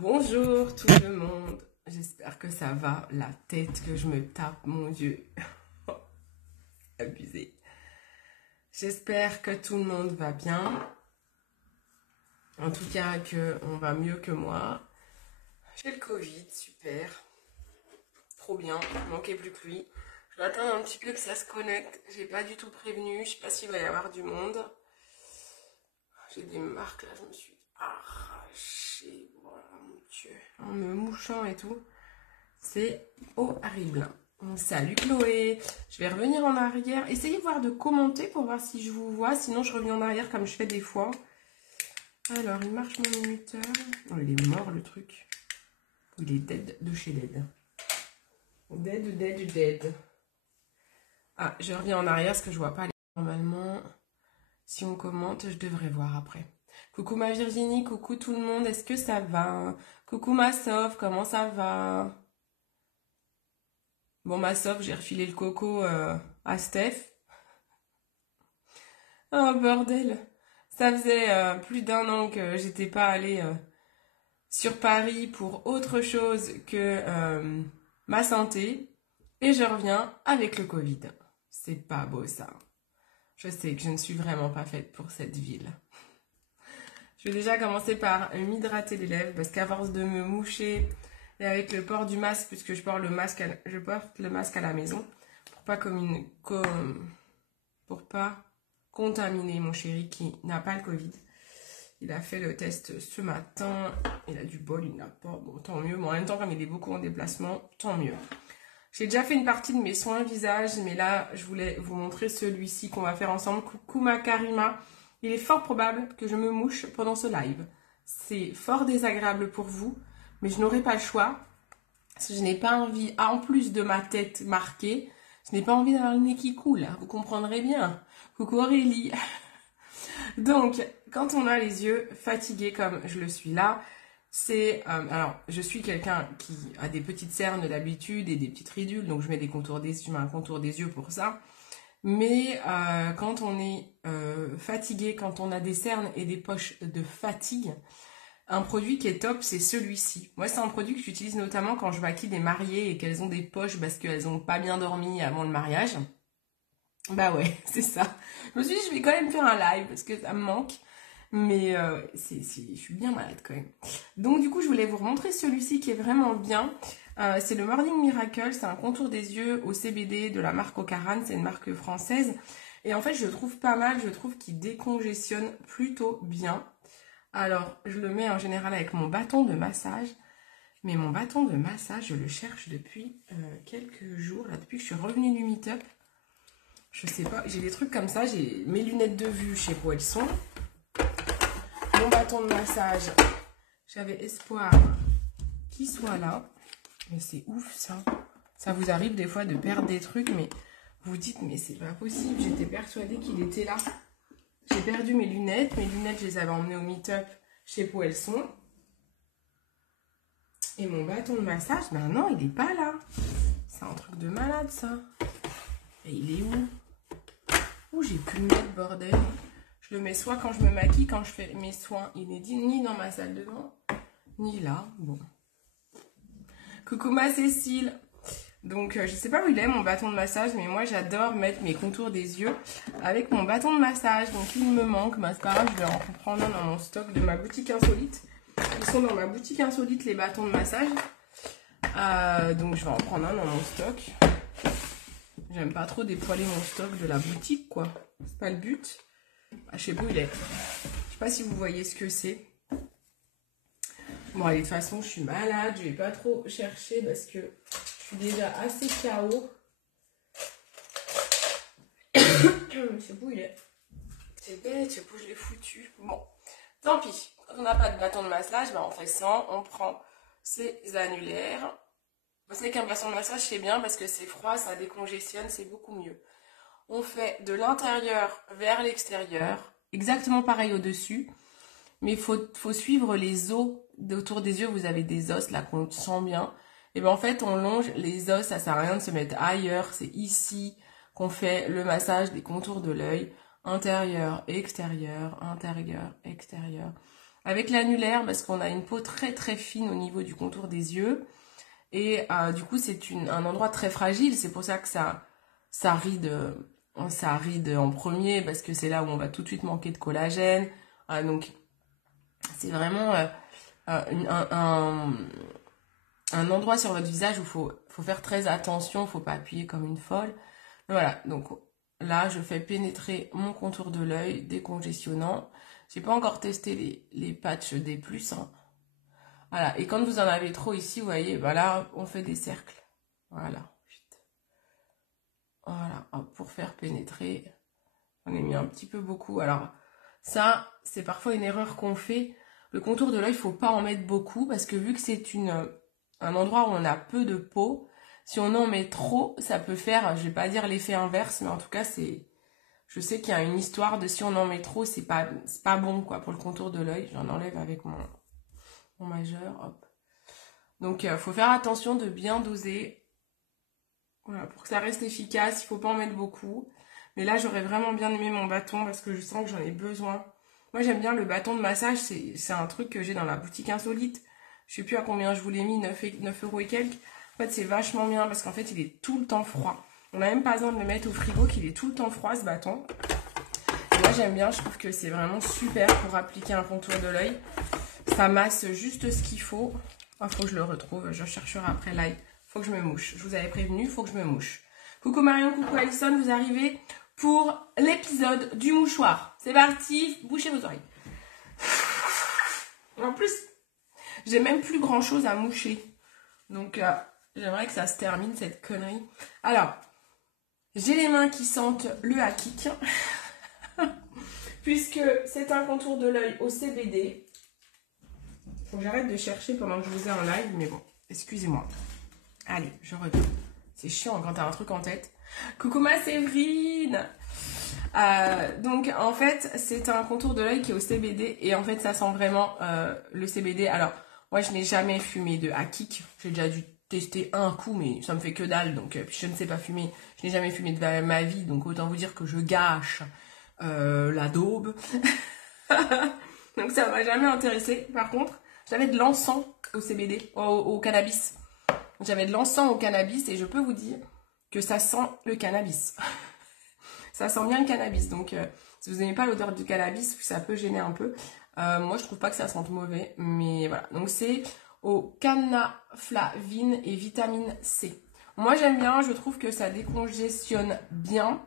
Bonjour tout le monde, j'espère que ça va, la tête que je me tape, mon Dieu, abusé. J'espère que tout le monde va bien, en tout cas qu'on va mieux que moi. J'ai le Covid, super, trop bien, il manquait plus que lui. Je vais attendre un petit peu que ça se connecte, j'ai pas du tout prévenu, je sais pas s'il va y avoir du monde. J'ai des marques là, je me suis arrachée, voilà mon Dieu, en me mouchant et tout. C'est horrible. Salut Chloé. Je vais revenir en arrière. Essayez de voir de commenter pour voir si je vous vois. Sinon, je reviens en arrière comme je fais des fois. Alors, il marche mon minuteur. Oh, il est mort le truc. Il est dead de chez dead. Dead. Ah, je reviens en arrière parce que je vois pas. Normalement, si on commente, je devrais voir après. Coucou ma Virginie, coucou tout le monde. Est-ce que ça va? Coucou ma Sof, comment ça va? Bon, ma Sof, j'ai refilé le coco à Steph. Oh bordel, ça faisait plus d'un an que j'étais pas allée sur Paris pour autre chose que ma santé et je reviens avec le Covid. C'est pas beau ça. Je sais que je ne suis vraiment pas faite pour cette ville. Je vais déjà commencer par m'hydrater les lèvres parce qu'à force de me moucher et avec le port du masque, puisque je porte le masque à la maison pour pas contaminer mon chéri qui n'a pas le Covid. Il a fait le test ce matin. Il a du bol, il n'a pas. Bon, tant mieux. Mais en même temps, comme il est beaucoup en déplacement, tant mieux. J'ai déjà fait une partie de mes soins visage, mais là, je voulais vous montrer celui-ci qu'on va faire ensemble. Coucou ma Karima. Il est fort probable que je me mouche pendant ce live. C'est fort désagréable pour vous, mais je n'aurai pas le choix. Parce que je n'ai pas envie, en plus de ma tête marquée, je n'ai pas envie d'avoir le nez qui coule. Vous comprendrez bien. Coucou Aurélie. Donc, quand on a les yeux fatigués comme je le suis là, c'est... alors, je suis quelqu'un qui a des petites cernes d'habitude et des petites ridules, donc je mets je mets un contour des yeux pour ça. Mais quand on est fatigué, quand on a des cernes et des poches de fatigue, un produit qui est top, c'est celui-ci. Moi, c'est un produit que j'utilise notamment quand je maquille des mariées et qu'elles ont des poches parce qu'elles n'ont pas bien dormi avant le mariage. Bah ouais, c'est ça. Je me suis dit, je vais quand même faire un live parce que ça me manque. Mais je suis bien malade quand même. Donc du coup, je voulais vous montrer celui-ci qui est vraiment bien. C'est le Morning Miracle. C'est un contour des yeux au CBD de la marque Ocaran. C'est une marque française. Et en fait, je le trouve pas mal. Je trouve qu'il décongestionne plutôt bien. Alors, je le mets en général avec mon bâton de massage. Mais mon bâton de massage, je le cherche depuis quelques jours. Là, depuis que je suis revenue du meet-up. Je sais pas, j'ai des trucs comme ça. J'ai mes lunettes de vue, je sais pas où elles sont. Mon bâton de massage, j'avais espoir qu'il soit là. Mais c'est ouf ça. Ça vous arrive des fois de perdre des trucs, mais vous dites, mais c'est pas possible. J'étais persuadée qu'il était là. J'ai perdu mes lunettes. Mes lunettes, je les avais emmenées au meet-up. Je sais pas où elles sont. Et mon bâton de massage, ben non, il est pas là. C'est un truc de malade ça. Et il est où? Où j'ai pu le mettre, bordel? Je le mets soit quand je me maquille, quand je fais mes soins. Il n'est ni dans ma salle de bain, ni là. Bon. Coucou ma Cécile. Donc, je sais pas où il est, mon bâton de massage, mais moi, j'adore mettre mes contours des yeux avec mon bâton de massage. Donc, il me manque. Bah, c'est pas grave, je vais en prendre un dans mon stock de ma boutique insolite. Ils sont dans ma boutique insolite, les bâtons de massage. Donc, je vais en prendre un dans mon stock. J'aime pas trop dépoiler mon stock de la boutique, quoi. C'est pas le but. Ah, je sais pas où il est. Je sais pas si vous voyez ce que c'est. Bon, allez, de toute façon, je suis malade. Je vais pas trop chercher parce que je suis déjà assez KO. Je sais pas où il est. C'est bête, je sais pas où je l'ai foutu. Bon, tant pis. Quand on n'a pas de bâton de massage, ben on fait ça. On prend ses annulaires. Vous savez qu'un bâton de massage, c'est bien parce que c'est froid, ça décongestionne, c'est beaucoup mieux. On fait de l'intérieur vers l'extérieur, exactement pareil au-dessus, mais il faut suivre les os autour des yeux. Vous avez des os là qu'on sent bien. Et bien en fait, on longe les os, ça sert à rien de se mettre ailleurs. C'est ici qu'on fait le massage des contours de l'œil, intérieur, extérieur, intérieur, extérieur. avec l'annulaire parce qu'on a une peau très très fine au niveau du contour des yeux. Et du coup, c'est un endroit très fragile. C'est pour ça que ça ride, ça ride en premier parce que c'est là où on va tout de suite manquer de collagène. Donc, c'est vraiment un endroit sur votre visage où faut faire très attention. Faut pas appuyer comme une folle. Voilà, donc là, je fais pénétrer mon contour de l'œil décongestionnant. J'ai pas encore testé les patchs des plus, hein. Voilà, et quand vous en avez trop ici, vous voyez, bah là, on fait des cercles. Voilà. Voilà, hop, pour faire pénétrer. On a mis un petit peu beaucoup. Alors, ça, c'est parfois une erreur qu'on fait. Le contour de l'œil, il faut pas en mettre beaucoup parce que vu que c'est un endroit où on a peu de peau, si on en met trop, ça peut faire, je vais pas dire l'effet inverse, mais en tout cas, je sais qu'il y a une histoire de si on en met trop, c'est pas bon, quoi, pour le contour de l'œil. J'en enlève avec mon majeur, hop. Donc, faut faire attention de bien doser. Voilà, pour que ça reste efficace, il faut pas en mettre beaucoup. Mais là, j'aurais vraiment bien aimé mon bâton parce que je sens que j'en ai besoin. Moi, j'aime bien le bâton de massage. C'est un truc que j'ai dans la boutique insolite. Je sais plus à combien je vous l'ai mis, 9 euros et quelques. En fait, c'est vachement bien parce qu'en fait, il est tout le temps froid. On n'a même pas besoin de le mettre au frigo, qu'il est tout le temps froid, ce bâton. Et moi, j'aime bien. Je trouve que c'est vraiment super pour appliquer un contour de l'œil. Ça masse juste ce qu'il faut. Il faut que je le retrouve. Je chercherai après l'ail. Faut que je me mouche. Je vous avais prévenu, faut que je me mouche. Coucou Marion, coucou Alison, vous arrivez pour l'épisode du mouchoir. C'est parti, bouchez vos oreilles. En plus, j'ai même plus grand chose à moucher. Donc, j'aimerais que ça se termine cette connerie. Alors, j'ai les mains qui sentent le hakik. Puisque c'est un contour de l'œil au CBD. Faut que j'arrête de chercher pendant que je vous ai en live, mais bon, excusez-moi. Allez, je retourne. C'est chiant quand t'as un truc en tête. Coucou ma Séverine. Donc en fait, c'est un contour de l'œil qui est au CBD. Et en fait, ça sent vraiment le CBD. Alors, moi, je n'ai jamais fumé de hakik. J'ai déjà dû tester un coup, mais ça me fait que dalle. Donc, je ne sais pas fumer. Je n'ai jamais fumé de ma vie. Donc, autant vous dire que je gâche la daube. Donc, ça m'a jamais intéressé. Par contre, j'avais de l'encens au CBD, au cannabis. J'avais de l'encens au cannabis et je peux vous dire que ça sent le cannabis. Ça sent bien le cannabis. Donc, si vous n'aimez pas l'odeur du cannabis, ça peut gêner un peu. Moi, je trouve pas que ça sente mauvais. Mais voilà. Donc, c'est au cannaflavine et vitamine C. Moi, j'aime bien. Je trouve que ça décongestionne bien.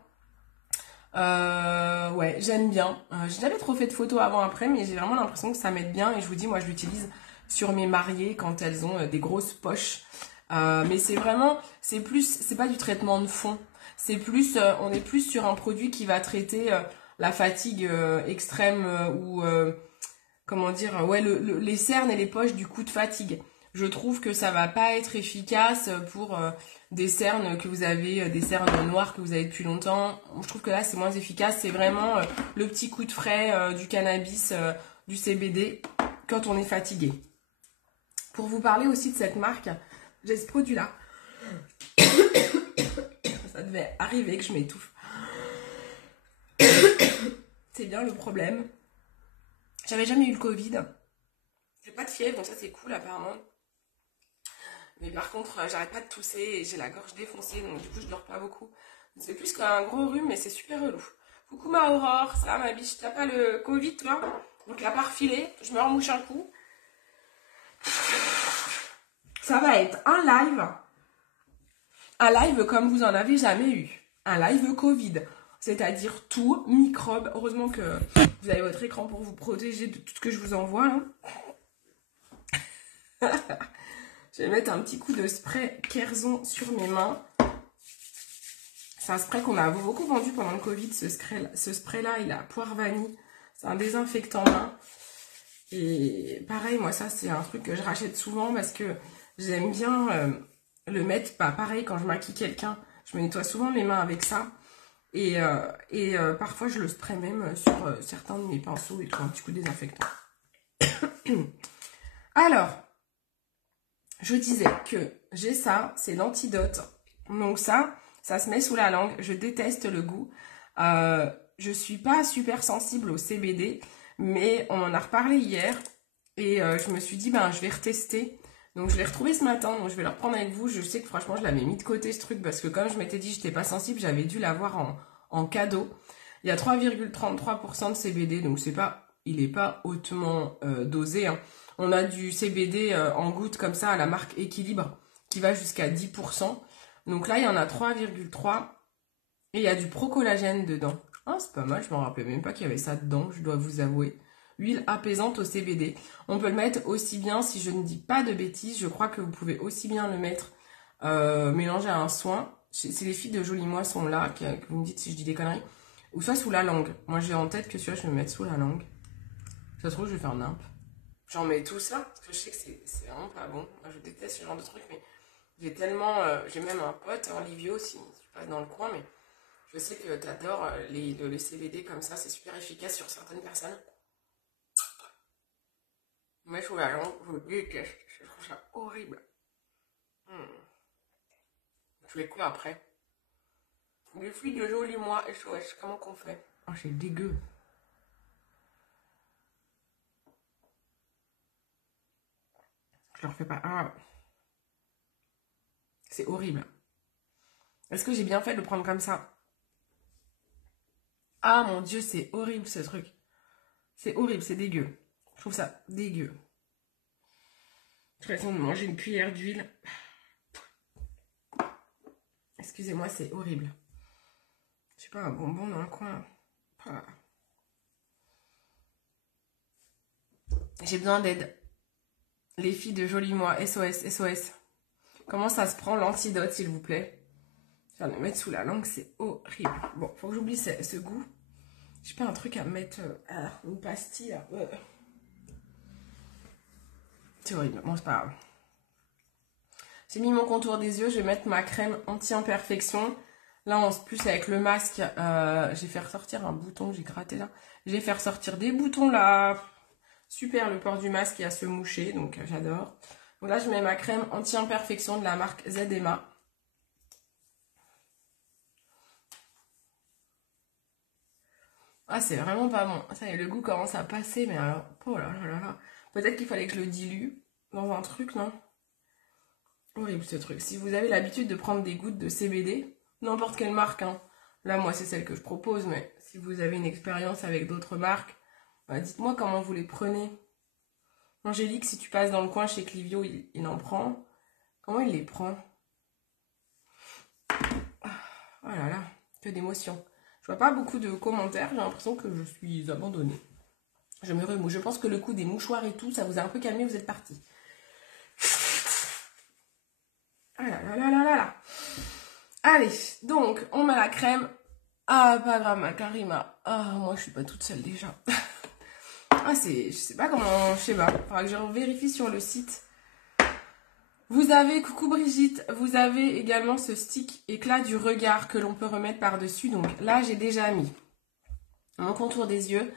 Ouais, j'aime bien. J'ai jamais trop fait de photos avant-après, mais j'ai vraiment l'impression que ça m'aide bien. Et je vous dis, moi, je l'utilise sur mes mariées quand elles ont des grosses poches. Mais c'est vraiment, c'est pas du traitement de fond. C'est plus, on est plus sur un produit qui va traiter la fatigue extrême ou, comment dire, ouais, les cernes et les poches du coup de fatigue. Je trouve que ça va pas être efficace pour des cernes que vous avez, des cernes noires que vous avez depuis longtemps. Je trouve que là, c'est moins efficace. C'est vraiment le petit coup de frais du cannabis, du CBD quand on est fatigué. Pour vous parler aussi de cette marque, j'ai ce produit-là. Ça devait arriver que je m'étouffe. C'est bien le problème. J'avais jamais eu le Covid. J'ai pas de fièvre, donc ça c'est cool apparemment. Mais par contre, j'arrête pas de tousser et j'ai la gorge défoncée, donc du coup je dors pas beaucoup. C'est plus qu'un gros rhume, mais c'est super relou. Coucou ma Aurore, ça va ma biche, t'as pas le Covid toi? Donc la part filée, je me remouche un coup. Ça va être un live comme vous en avez jamais eu. Un live Covid. C'est-à-dire tout, microbes. Heureusement que vous avez votre écran pour vous protéger de tout ce que je vous envoie. Hein. Je vais mettre un petit coup de spray Kerzon sur mes mains. C'est un spray qu'on a beaucoup vendu pendant le Covid. Ce spray-là, il a poire vanille. C'est un désinfectant main. Et pareil, moi, ça, c'est un truc que je rachète souvent parce que j'aime bien le mettre. Bah, pareil, quand je maquille quelqu'un, je me nettoie souvent mes mains avec ça. Et parfois, je le spray même sur certains de mes pinceaux et tout, un petit coup de désinfectant. Alors, je disais que j'ai ça, c'est l'antidote. Donc ça se met sous la langue. Je déteste le goût. Je suis pas super sensible au CBD. Mais on en a reparlé hier. Et je me suis dit, ben, je vais retester. Donc, je l'ai retrouvé ce matin. Donc, je vais le reprendre avec vous. Je sais que franchement, je l'avais mis de côté, ce truc. Parce que comme je m'étais dit, j'étais pas sensible, j'avais dû l'avoir en cadeau. Il y a 3,33% de CBD. Donc, il n'est pas hautement dosé. Hein. On a du CBD en gouttes comme ça à la marque Équilibre qui va jusqu'à 10%. Donc là, il y en a 3,3. Et il y a du pro-collagène dedans. Ah, c'est pas mal, je m'en rappelais même pas qu'il y avait ça dedans, je dois vous avouer. Huile apaisante au CBD. On peut le mettre aussi bien, si je ne dis pas de bêtises, je crois que vous pouvez aussi bien le mettre mélangé à un soin. C'est les filles de Jolie Moi sont là, que vous me dites si je dis des conneries. Ou soit sous la langue. Moi j'ai en tête que celui-là je vais me mettre sous la langue. Ça se trouve je vais faire nimp. J'en mets tout ça, parce que je sais que c'est vraiment pas bon. Moi, je déteste ce genre de truc, mais j'ai tellement... j'ai même un pote, Livio, si tu passes dans le coin, mais je sais que tu adores le CBD comme ça, c'est super efficace sur certaines personnes. Mais sous la langue, je déteste. Je trouve ça horrible. Je fais quoi après? Les filles de Jolie Moi, SOS, comment qu'on fait? Oh, c'est dégueu. Je leur fais pas... Ah, c'est horrible. Est-ce que j'ai bien fait de le prendre comme ça? Ah mon Dieu, c'est horrible ce truc. C'est horrible, c'est dégueu. Je trouve ça dégueu. De toute façon, de manger une cuillère d'huile. Excusez-moi, c'est horrible. Je sais pas, un bonbon dans un coin. Ah. J'ai besoin d'aide. Les filles de Jolie Moi, SOS, SOS. Comment ça se prend l'antidote, s'il vous plaît? Je vais le mettre sous la langue, c'est horrible. Bon, faut que j'oublie ce goût. J'ai pas un truc à mettre... une pastille. C'est horrible, bon c'est pas grave. J'ai mis mon contour des yeux, je vais mettre ma crème anti-imperfection. Là, en plus avec le masque, j'ai fait ressortir un bouton que j'ai gratté là. J'ai fait ressortir des boutons là. Super, le port du masque il a se moucher, donc j'adore. Donc là, je mets ma crème anti-imperfection de la marque ZMA. Ah, c'est vraiment pas bon. Ça y est, le goût commence à passer, mais alors... Oh là là là là. Peut-être qu'il fallait que je le dilue dans un truc, non? Horrible ce truc. Si vous avez l'habitude de prendre des gouttes de CBD, n'importe quelle marque, hein. Là, moi, c'est celle que je propose, mais si vous avez une expérience avec d'autres marques, bah, dites-moi comment vous les prenez. Angélique, si tu passes dans le coin chez Clivio, il en prend. Comment il les prend? Oh là là, que d'émotion. Je vois pas beaucoup de commentaires, j'ai l'impression que je suis abandonnée. Je me remous. Je pense que le coup des mouchoirs et tout, ça vous a un peu calmé, vous êtes partis. Ah là là là là là là. Allez, donc, on met la crème. Ah, pas grave, ma Karima. Ah, moi, je suis pas toute seule déjà. Ah, je sais pas comment, je sais pas. Faudra que je vérifie sur le site. Vous avez, coucou Brigitte, vous avez également ce stick éclat du regard que l'on peut remettre par-dessus. Donc là, j'ai déjà mis mon contour des yeux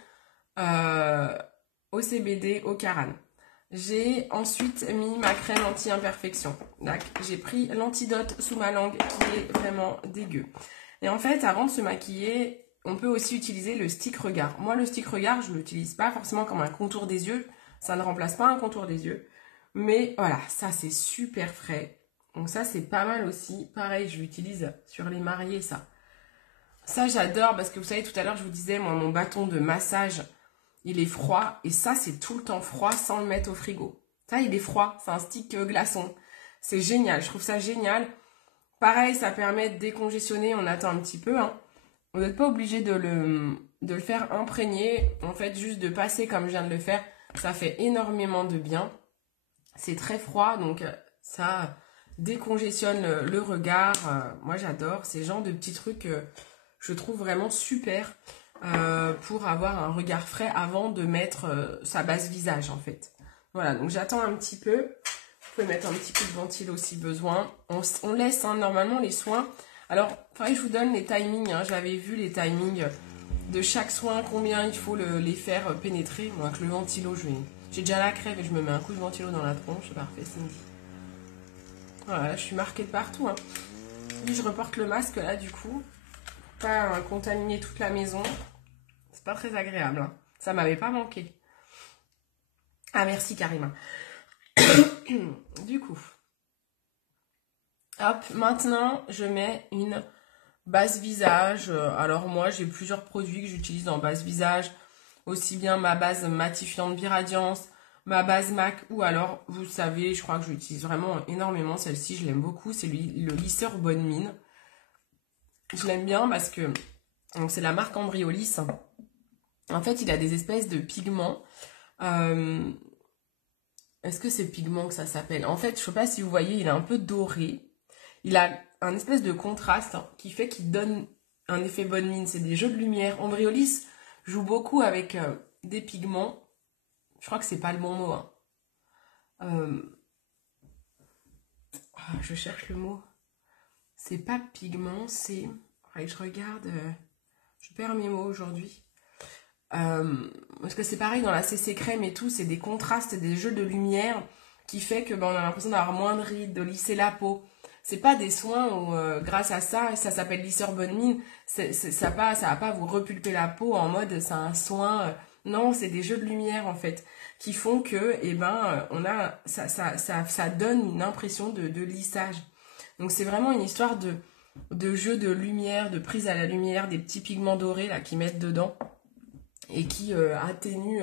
au CBD, au Caran. J'ai ensuite mis ma crème anti-imperfection. J'ai pris l'antidote sous ma langue qui est vraiment dégueu. Et en fait, avant de se maquiller, on peut aussi utiliser le stick regard. Moi, le stick regard, je ne l'utilise pas forcément comme un contour des yeux. Ça ne remplace pas un contour des yeux. Mais voilà, ça c'est super frais. Donc ça c'est pas mal aussi. Pareil, je l'utilise sur les mariés, ça. Ça j'adore parce que vous savez, tout à l'heure je vous disais, moi mon bâton de massage, il est froid. Et ça c'est tout le temps froid sans le mettre au frigo. Ça il est froid, c'est un stick glaçon. C'est génial, je trouve ça génial. Pareil, ça permet de décongestionner, on attend un petit peu. Hein. Vous n'êtes pas obligé de le faire imprégner. En fait, juste de passer comme je viens de le faire, ça fait énormément de bien. C'est très froid, donc ça décongestionne le regard. Moi, j'adore ces genres de petits trucs. Je trouve vraiment super pour avoir un regard frais avant de mettre sa base visage, en fait. Voilà, donc j'attends un petit peu. Vous pouvez mettre un petit peu de ventilo si besoin. On laisse normalement les soins. Alors, il faudrait que je vous donne les timings. Hein. J'avais vu les timings de chaque soin, combien il faut les faire pénétrer. Moi, avec le ventilo, j'ai déjà la crève et je me mets un coup de ventilo dans la tronche. C'est parfait, Cindy. Voilà, je suis marquée de partout. Hein. Et je reporte le masque là, du coup. Pas contaminer toute la maison. C'est pas très agréable. Hein. Ça m'avait pas manqué. Ah, merci Karima. Du coup, hop, maintenant, je mets une base visage. Alors moi, j'ai plusieurs produits que j'utilise en base visage. Aussi bien ma base matifiante Biradiance, ma base MAC, ou alors, vous savez, je crois que j'utilise vraiment énormément celle-ci, je l'aime beaucoup, c'est le lisseur Bonne Mine. Je l'aime bien parce que c'est la marque Embryolisse. En fait, il a des espèces de pigments. Euh, Est-ce que c'est pigment que ça s'appelle? En fait, je sais pas si vous voyez, il est un peu doré. Il a un espèce de contraste qui fait qu'il donne un effet bonne mine. C'est des jeux de lumière. Embryolisse joue beaucoup avec des pigments. Je crois que c'est pas le bon mot, hein. Euh, je cherche le mot. C'est pas pigment, c'est... je regarde... je perds mes mots aujourd'hui. Parce que c'est pareil dans la CC crème et tout, c'est des contrastes, des jeux de lumière qui fait que on a l'impression d'avoir moins de rides, de lisser la peau. C'est pas des soins où grâce à ça, ça s'appelle lisseur bonne mine, ça va pas vous repulper la peau en mode c'est un soin. Non, c'est des jeux de lumière en fait qui font que on a ça donne une impression de lissage. Donc c'est vraiment une histoire de jeu de lumière, de prise à la lumière, des petits pigments dorés là qui mettent dedans et qui atténue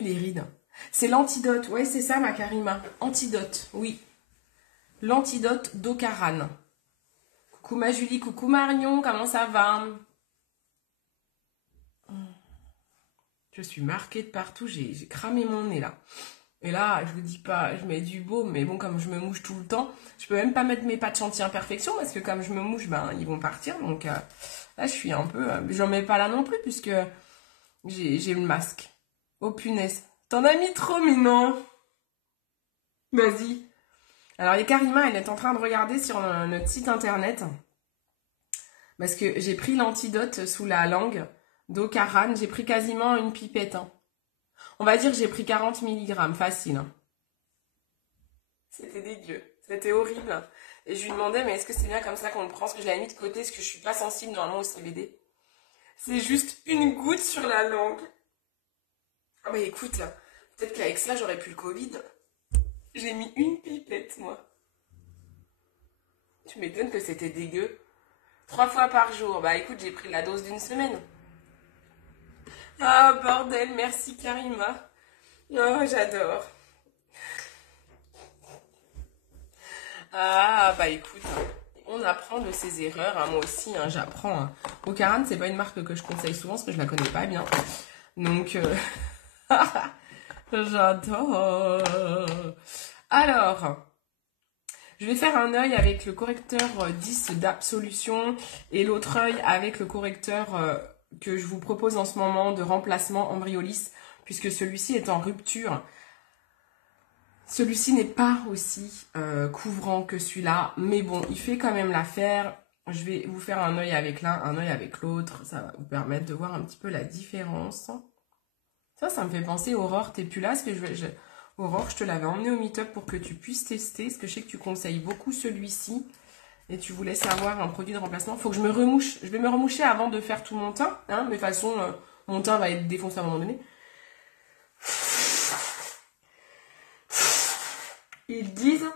les rides. C'est l'antidote, ouais c'est ça ma Karima, antidote, oui. L'antidote d'Ocaran. Coucou ma Julie, coucou Marion, comment ça va? Je suis marquée de partout, j'ai cramé mon nez là. Et là, je vous dis pas, je mets du baume, mais bon, comme je me mouche tout le temps, je peux même pas mettre mes pâtes chantier imperfection parce que comme je me mouche, ils vont partir. Donc là, je suis un peu... j'en mets pas là non plus puisque j'ai le masque. Oh punaise. T'en as mis trop, mais non. Vas-y. Alors, les Karima, elle est en train de regarder sur notre site internet. Parce que j'ai pris l'antidote sous la langue d'Ocaran. J'ai pris quasiment une pipette. Hein. On va dire que j'ai pris 40 mg. Facile. Hein. C'était dégueu. C'était horrible. Et je lui demandais, mais est-ce que c'est bien comme ça qu'on le prend? Parce que je l'avais mis de côté, parce que je suis pas sensible normalement au CBD. C'est juste une goutte sur la langue. Ah bah écoute, peut-être qu'avec ça, j'aurais pu le Covid. J'ai mis une pipette, moi. Tu m'étonnes que c'était dégueu. 3 fois par jour. Bah écoute, j'ai pris la dose d'une semaine. Ah bordel, merci Karima. Oh, j'adore. Ah bah écoute, on apprend de ses erreurs. Hein, moi aussi, hein, j'apprends. Hein. Ocaran, c'est pas une marque que je conseille souvent parce que je la connais pas bien. Donc, j'adore. Alors, je vais faire un œil avec le correcteur 10 d'Absolution et l'autre œil avec le correcteur que je vous propose en ce moment de remplacement Embryolisse, puisque celui-ci est en rupture. Celui-ci n'est pas aussi couvrant que celui-là, mais bon, il fait quand même l'affaire. Je vais vous faire un œil avec l'un, un œil avec l'autre. Ça va vous permettre de voir un petit peu la différence. Ça me fait penser, Aurore, t'es plus là, parce que Aurore, je te l'avais emmené au meet-up pour que tu puisses tester, parce que je sais que tu conseilles beaucoup celui-ci, et tu voulais savoir un produit de remplacement. Faut que je me remouche, je vais me remoucher avant de faire tout mon teint, hein, mais de toute façon, mon teint va être défoncé à un moment donné. Ils disent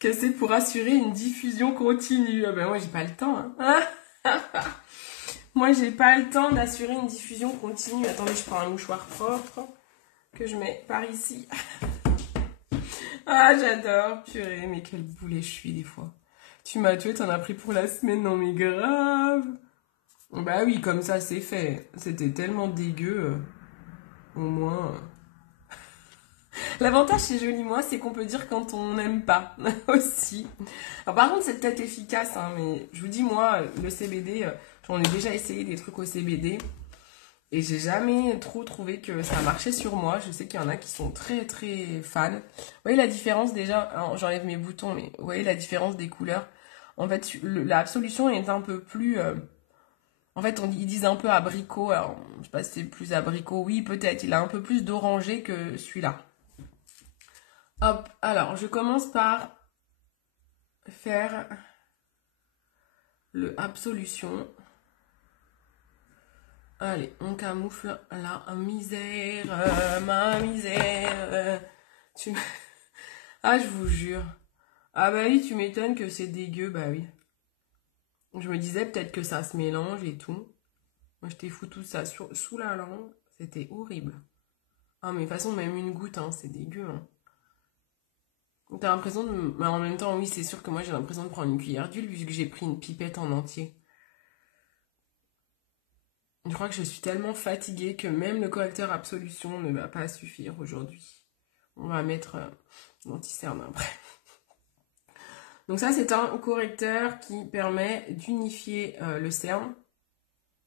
que c'est pour assurer une diffusion continue. Ah ben moi, j'ai pas le temps, hein. Moi, j'ai pas le temps d'assurer une diffusion continue. Attendez, je prends un mouchoir propre que je mets par ici. Ah, j'adore, purée, mais quel boulet je suis des fois. Tu m'as tué, t'en as pris pour la semaine, non mais grave. Bah oui, comme ça c'est fait. C'était tellement dégueu. Au moins. L'avantage chez Jolie Moi, c'est qu'on peut dire quand on n'aime pas aussi. Alors, par contre, c'est peut-être efficace, hein, mais je vous dis, moi, le CBD, j'en ai déjà essayé des trucs au CBD. Et j'ai jamais trop trouvé que ça marchait sur moi. Je sais qu'il y en a qui sont très très fans. Vous voyez la différence déjà? J'enlève mes boutons, mais vous voyez la différence des couleurs? En fait, la solution est un peu plus... en fait, ils disent un peu abricot. Alors, je sais pas si c'est plus abricot. Oui, peut-être. Il a un peu plus d'orangé que celui-là. Hop, alors je commence par faire le Absolution. Allez, on camoufle la misère, ma misère. Tu... Ah, je vous jure. Ah bah oui, tu m'étonnes que c'est dégueu, bah oui. Je me disais peut-être que ça se mélange et tout. Moi, je t'ai foutu tout ça sous la langue. C'était horrible. Ah, mais de toute façon, même une goutte, hein, c'est dégueu. Hein. T'as l'impression de... Mais en même temps, oui, c'est sûr que moi, j'ai l'impression de prendre une cuillère d'huile vu que j'ai pris une pipette en entier. Je crois que je suis tellement fatiguée que même le correcteur Absolution ne va pas suffire aujourd'hui. On va mettre l'anti-cerne après. Donc ça, c'est un correcteur qui permet d'unifier le cerne.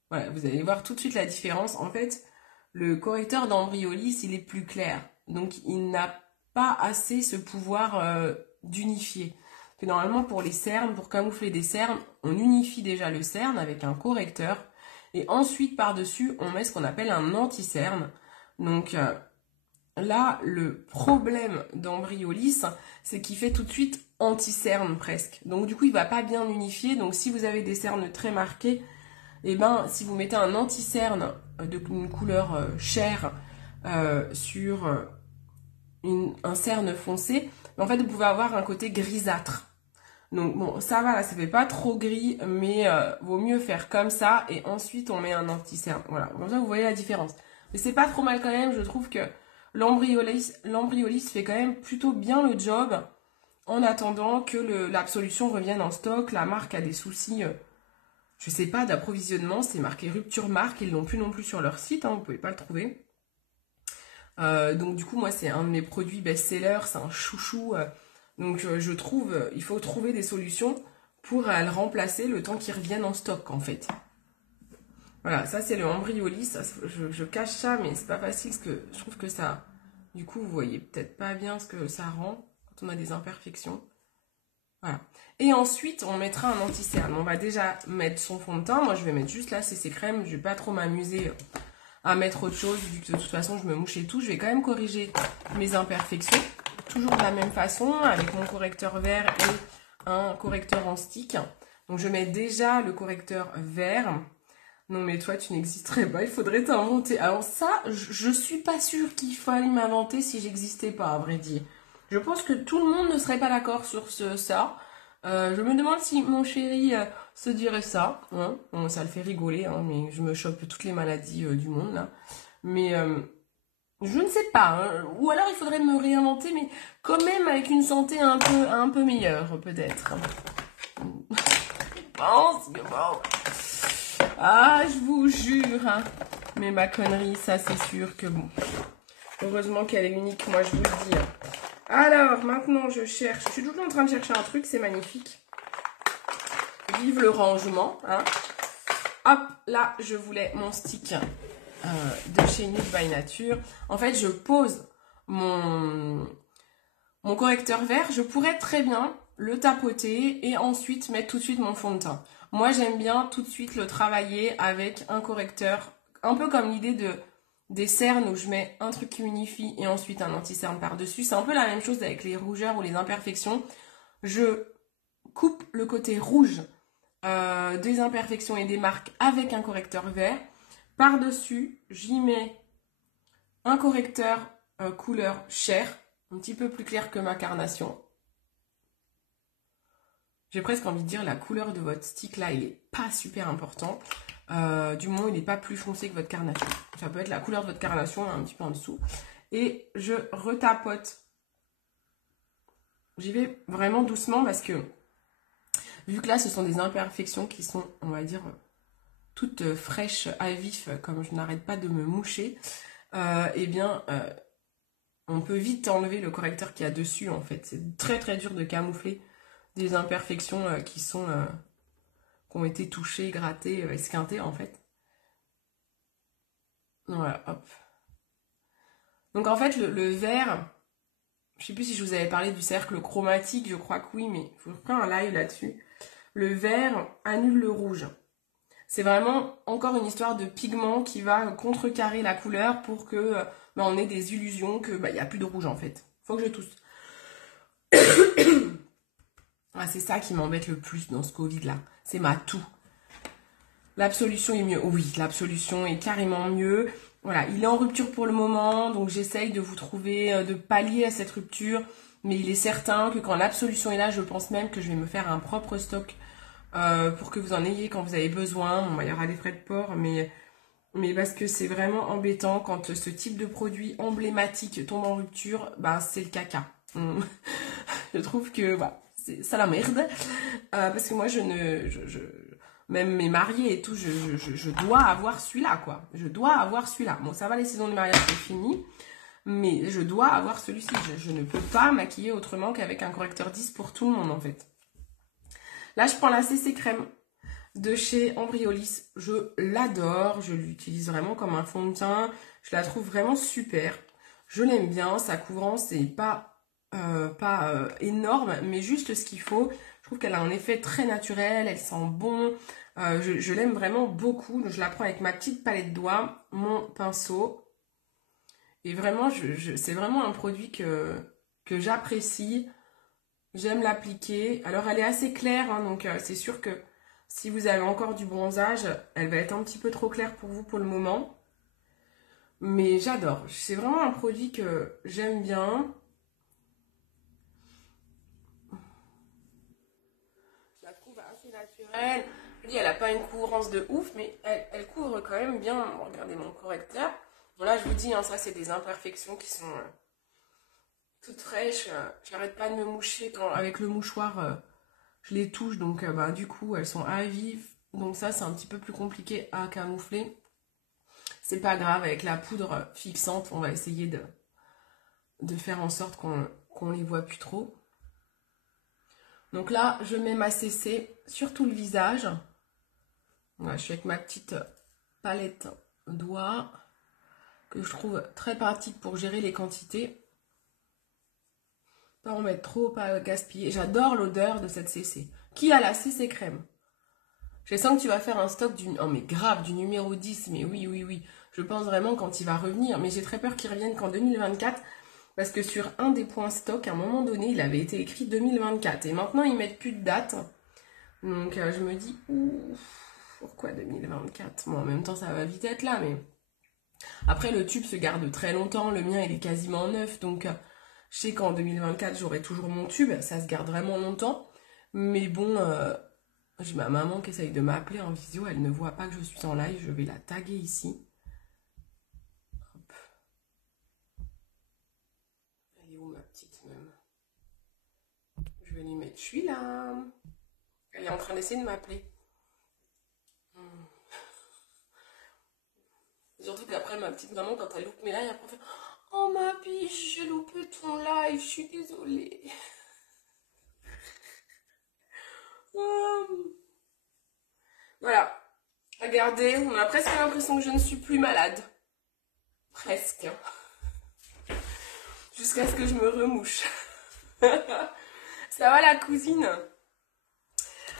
Voilà, vous allez voir tout de suite la différence. En fait, le correcteur d'Ambryolis, il est plus clair. Donc, il n'a pas assez ce pouvoir d'unifier. Parce que normalement, pour les cernes, pour camoufler des cernes, on unifie déjà le cerne avec un correcteur. Et ensuite, par-dessus, on met ce qu'on appelle un anti-cerne. Donc, là, le problème d'Ambryolis, c'est qu'il fait tout de suite anti-cerne presque. Donc, du coup, il ne va pas bien unifier. Donc, si vous avez des cernes très marquées, et ben si vous mettez un anti-cerne d'une couleur chair sur un cerne foncé, en fait vous pouvez avoir un côté grisâtre. Donc bon, ça va là, ça fait pas trop gris, mais vaut mieux faire comme ça et ensuite on met un anti-cerne. Voilà, comme ça vous voyez la différence. Mais c'est pas trop mal quand même, je trouve que l'Ambryolis fait quand même plutôt bien le job en attendant que l'Absolution revienne en stock. La marque a des soucis je sais pas, d'approvisionnement, c'est marqué rupture marque, ils l'ont plus non plus sur leur site, hein, vous pouvez pas le trouver. Donc du coup, moi, c'est un de mes produits best-seller, c'est un chouchou. Donc je trouve, il faut trouver des solutions pour le remplacer le temps qu'il revienne en stock, en fait. Voilà, ça c'est le Ambryolis, je cache ça, mais c'est pas facile, parce que je trouve que ça... Du coup, vous voyez peut-être pas bien ce que ça rend quand on a des imperfections. Voilà. Et ensuite, on mettra un anti-cerne. On va déjà mettre son fond de teint. Moi, je vais mettre juste la CC crème. Je vais pas trop m'amuser à mettre autre chose, vu que de toute façon, je me mouche et tout. Je vais quand même corriger mes imperfections. Toujours de la même façon, avec mon correcteur vert et un correcteur en stick. Donc, je mets déjà le correcteur vert. Non, mais toi, tu n'existerais pas. Il faudrait t'inventer. Alors ça, je suis pas sûre qu'il fallait m'inventer si j'existais pas, à vrai dire. Je pense que tout le monde ne serait pas d'accord sur ça. Je me demande si mon chéri se dirait ça. Hein. Bon, ça le fait rigoler, hein, mais je me chope toutes les maladies du monde là. Mais je ne sais pas. Hein. Ou alors il faudrait me réinventer, mais quand même avec une santé un peu meilleure, peut-être. Bon. Ah, je vous jure. Hein. Mais ma connerie, ça c'est sûr que bon. Heureusement qu'elle est unique, moi je vous le dis. Hein. Alors, maintenant, je cherche. Je suis toujours en train de chercher un truc, c'est magnifique. Vive le rangement. Hein. Hop, là, je voulais mon stick de chez Nude by Nature. En fait, je pose mon correcteur vert. Je pourrais très bien le tapoter et ensuite mettre tout de suite mon fond de teint. Moi, j'aime bien tout de suite le travailler avec un correcteur. Un peu comme l'idée des cernes où je mets un truc qui unifie et ensuite un anti-cerne par-dessus. C'est un peu la même chose avec les rougeurs ou les imperfections. Je coupe le côté rouge des imperfections et des marques avec un correcteur vert. Par-dessus, j'y mets un correcteur couleur chair, un petit peu plus clair que ma carnation. J'ai presque envie de dire la couleur de votre stick là, il n'est pas super important. Du moment où il n'est pas plus foncé que votre carnation. Ça peut être la couleur de votre carnation, un petit peu en dessous. Et je retapote. J'y vais vraiment doucement parce que, vu que là, ce sont des imperfections qui sont, on va dire, toutes fraîches à vif, comme je n'arrête pas de me moucher, eh bien, on peut vite enlever le correcteur qu'il y a dessus, en fait. C'est très très dur de camoufler des imperfections qui ont été touchées, grattées, esquintées, en fait. Voilà, hop. Donc en fait, le vert, je sais plus si je vous avais parlé du cercle chromatique, je crois que oui, mais il faut faire un live là-dessus. Le vert annule le rouge. C'est vraiment encore une histoire de pigment qui va contrecarrer la couleur pour que on ait des illusions que il n'y a plus de rouge en fait. Faut que je tousse. Ah, c'est ça qui m'embête le plus dans ce Covid là. C'est ma toux. L'Absolution est mieux. Oui, l'Absolution est carrément mieux. Voilà, il est en rupture pour le moment, donc j'essaye de vous trouver, de pallier à cette rupture. Mais il est certain que quand l'Absolution est là, je pense même que je vais me faire un propre stock pour que vous en ayez quand vous avez besoin. Bon, bah, il y aura des frais de port, mais parce que c'est vraiment embêtant quand ce type de produit emblématique tombe en rupture, bah, c'est le caca. Je trouve que voilà, c'est ça la merde. Parce que moi, même mes mariés et tout, je dois avoir celui-là, quoi. Je dois avoir celui-là. Bon, ça va, les saisons de mariage, c'est fini. Mais je dois avoir celui-ci. Je ne peux pas maquiller autrement qu'avec un correcteur 10 pour tout le monde, en fait. Là, je prends la CC Crème de chez Embryolisse. Je l'adore. Je l'utilise vraiment comme un fond de teint. Je la trouve vraiment super. Je l'aime bien. Sa couvrance n'est pas énorme, mais juste ce qu'il faut. Je trouve qu'elle a un effet très naturel. Elle sent bon. Je l'aime vraiment beaucoup. Donc, je la prends avec ma petite palette de doigts, mon pinceau. Et vraiment, c'est vraiment un produit que j'apprécie. J'aime l'appliquer. Alors, elle est assez claire, hein, donc c'est sûr que si vous avez encore du bronzage, elle va être un petit peu trop claire pour vous pour le moment. Mais j'adore. C'est vraiment un produit que j'aime bien. Je la trouve assez naturelle. Je dis, elle n'a pas une couvrance de ouf, mais elle couvre quand même bien. Regardez mon correcteur. Bon, là, je vous dis, hein, ça, c'est des imperfections qui sont toutes fraîches. J'arrête pas de me moucher avec le mouchoir. Je les touche, donc bah, du coup, elles sont à vif. Donc ça, c'est un petit peu plus compliqué à camoufler. C'est pas grave, avec la poudre fixante, on va essayer de faire en sorte qu'on les voit plus trop. Donc là, je mets ma CC sur tout le visage. Voilà, je suis avec ma petite palette doigt que je trouve très pratique pour gérer les quantités. Pas en mettre trop, pas gaspiller. J'adore l'odeur de cette CC. Qui a la CC crème? Je sens que tu vas faire un stock oh mais grave, du numéro 10, mais oui, oui, oui. Je pense vraiment quand il va revenir, mais j'ai très peur qu'il revienne qu'en 2024, parce que sur un des points stock, à un moment donné, il avait été écrit 2024, et maintenant ils mettent plus de date. Donc je me dis, ouf, pourquoi 2024? Bon, en même temps, ça va vite être là, mais... Après, le tube se garde très longtemps, le mien, il est quasiment neuf, donc je sais qu'en 2024, j'aurai toujours mon tube, ça se garde vraiment longtemps. Mais bon... J'ai ma maman qui essaye de m'appeler en visio, elle ne voit pas que je suis en live, je vais la taguer ici. Hop. Elle est où ma petite même? Je vais lui mettre, je suis là. Elle est en train d'essayer de m'appeler. Surtout qu'après ma petite maman, quand elle loupe mes lives, elle fait oh ma biche, j'ai loupé ton live, je suis désolée. Voilà. Regardez, on a presque l'impression que je ne suis plus malade. Presque. Jusqu'à ce que je me remouche. Ça va la cousine?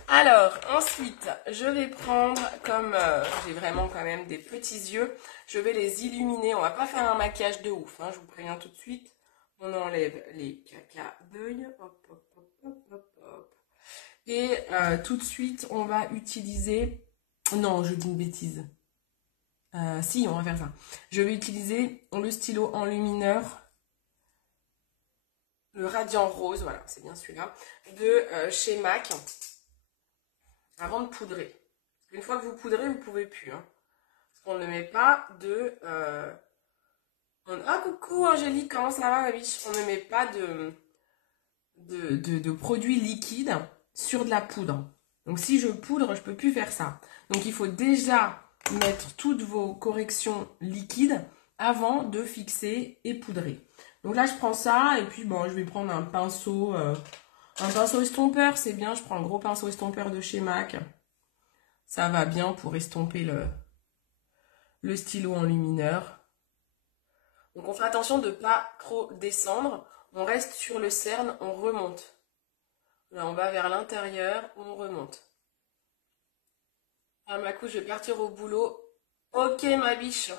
Alors, ensuite, je vais prendre, comme j'ai vraiment quand même des petits yeux, je vais les illuminer. On va pas faire un maquillage de ouf, hein, je vous préviens tout de suite. On enlève les caca-deuil. Hop, hop, hop, hop, hop, hop. Et tout de suite, on va utiliser... Non, je dis une bêtise. Si, on va faire ça. Je vais utiliser le stylo enlumineur, le Radiant Rose, voilà, c'est bien celui-là, de chez MAC, avant de poudrer. Une fois que vous poudrez, vous pouvez plus. Hein, parce qu'on ne met pas de... Ah, coucou Angélique, comment ça va ma biche? On ne met pas de produits liquides sur de la poudre. Donc si je poudre, je ne peux plus faire ça. Donc il faut déjà mettre toutes vos corrections liquides avant de fixer et poudrer. Donc là je prends ça et puis bon je vais prendre un pinceau estompeur, c'est bien. Je prends un gros pinceau estompeur de chez MAC. Ça va bien pour estomper le stylo enlumineur. Donc on fait attention de ne pas trop descendre. On reste sur le cerne, on remonte. Là on va vers l'intérieur, on remonte. Ah ma couche, je vais partir au boulot. Ok ma biche.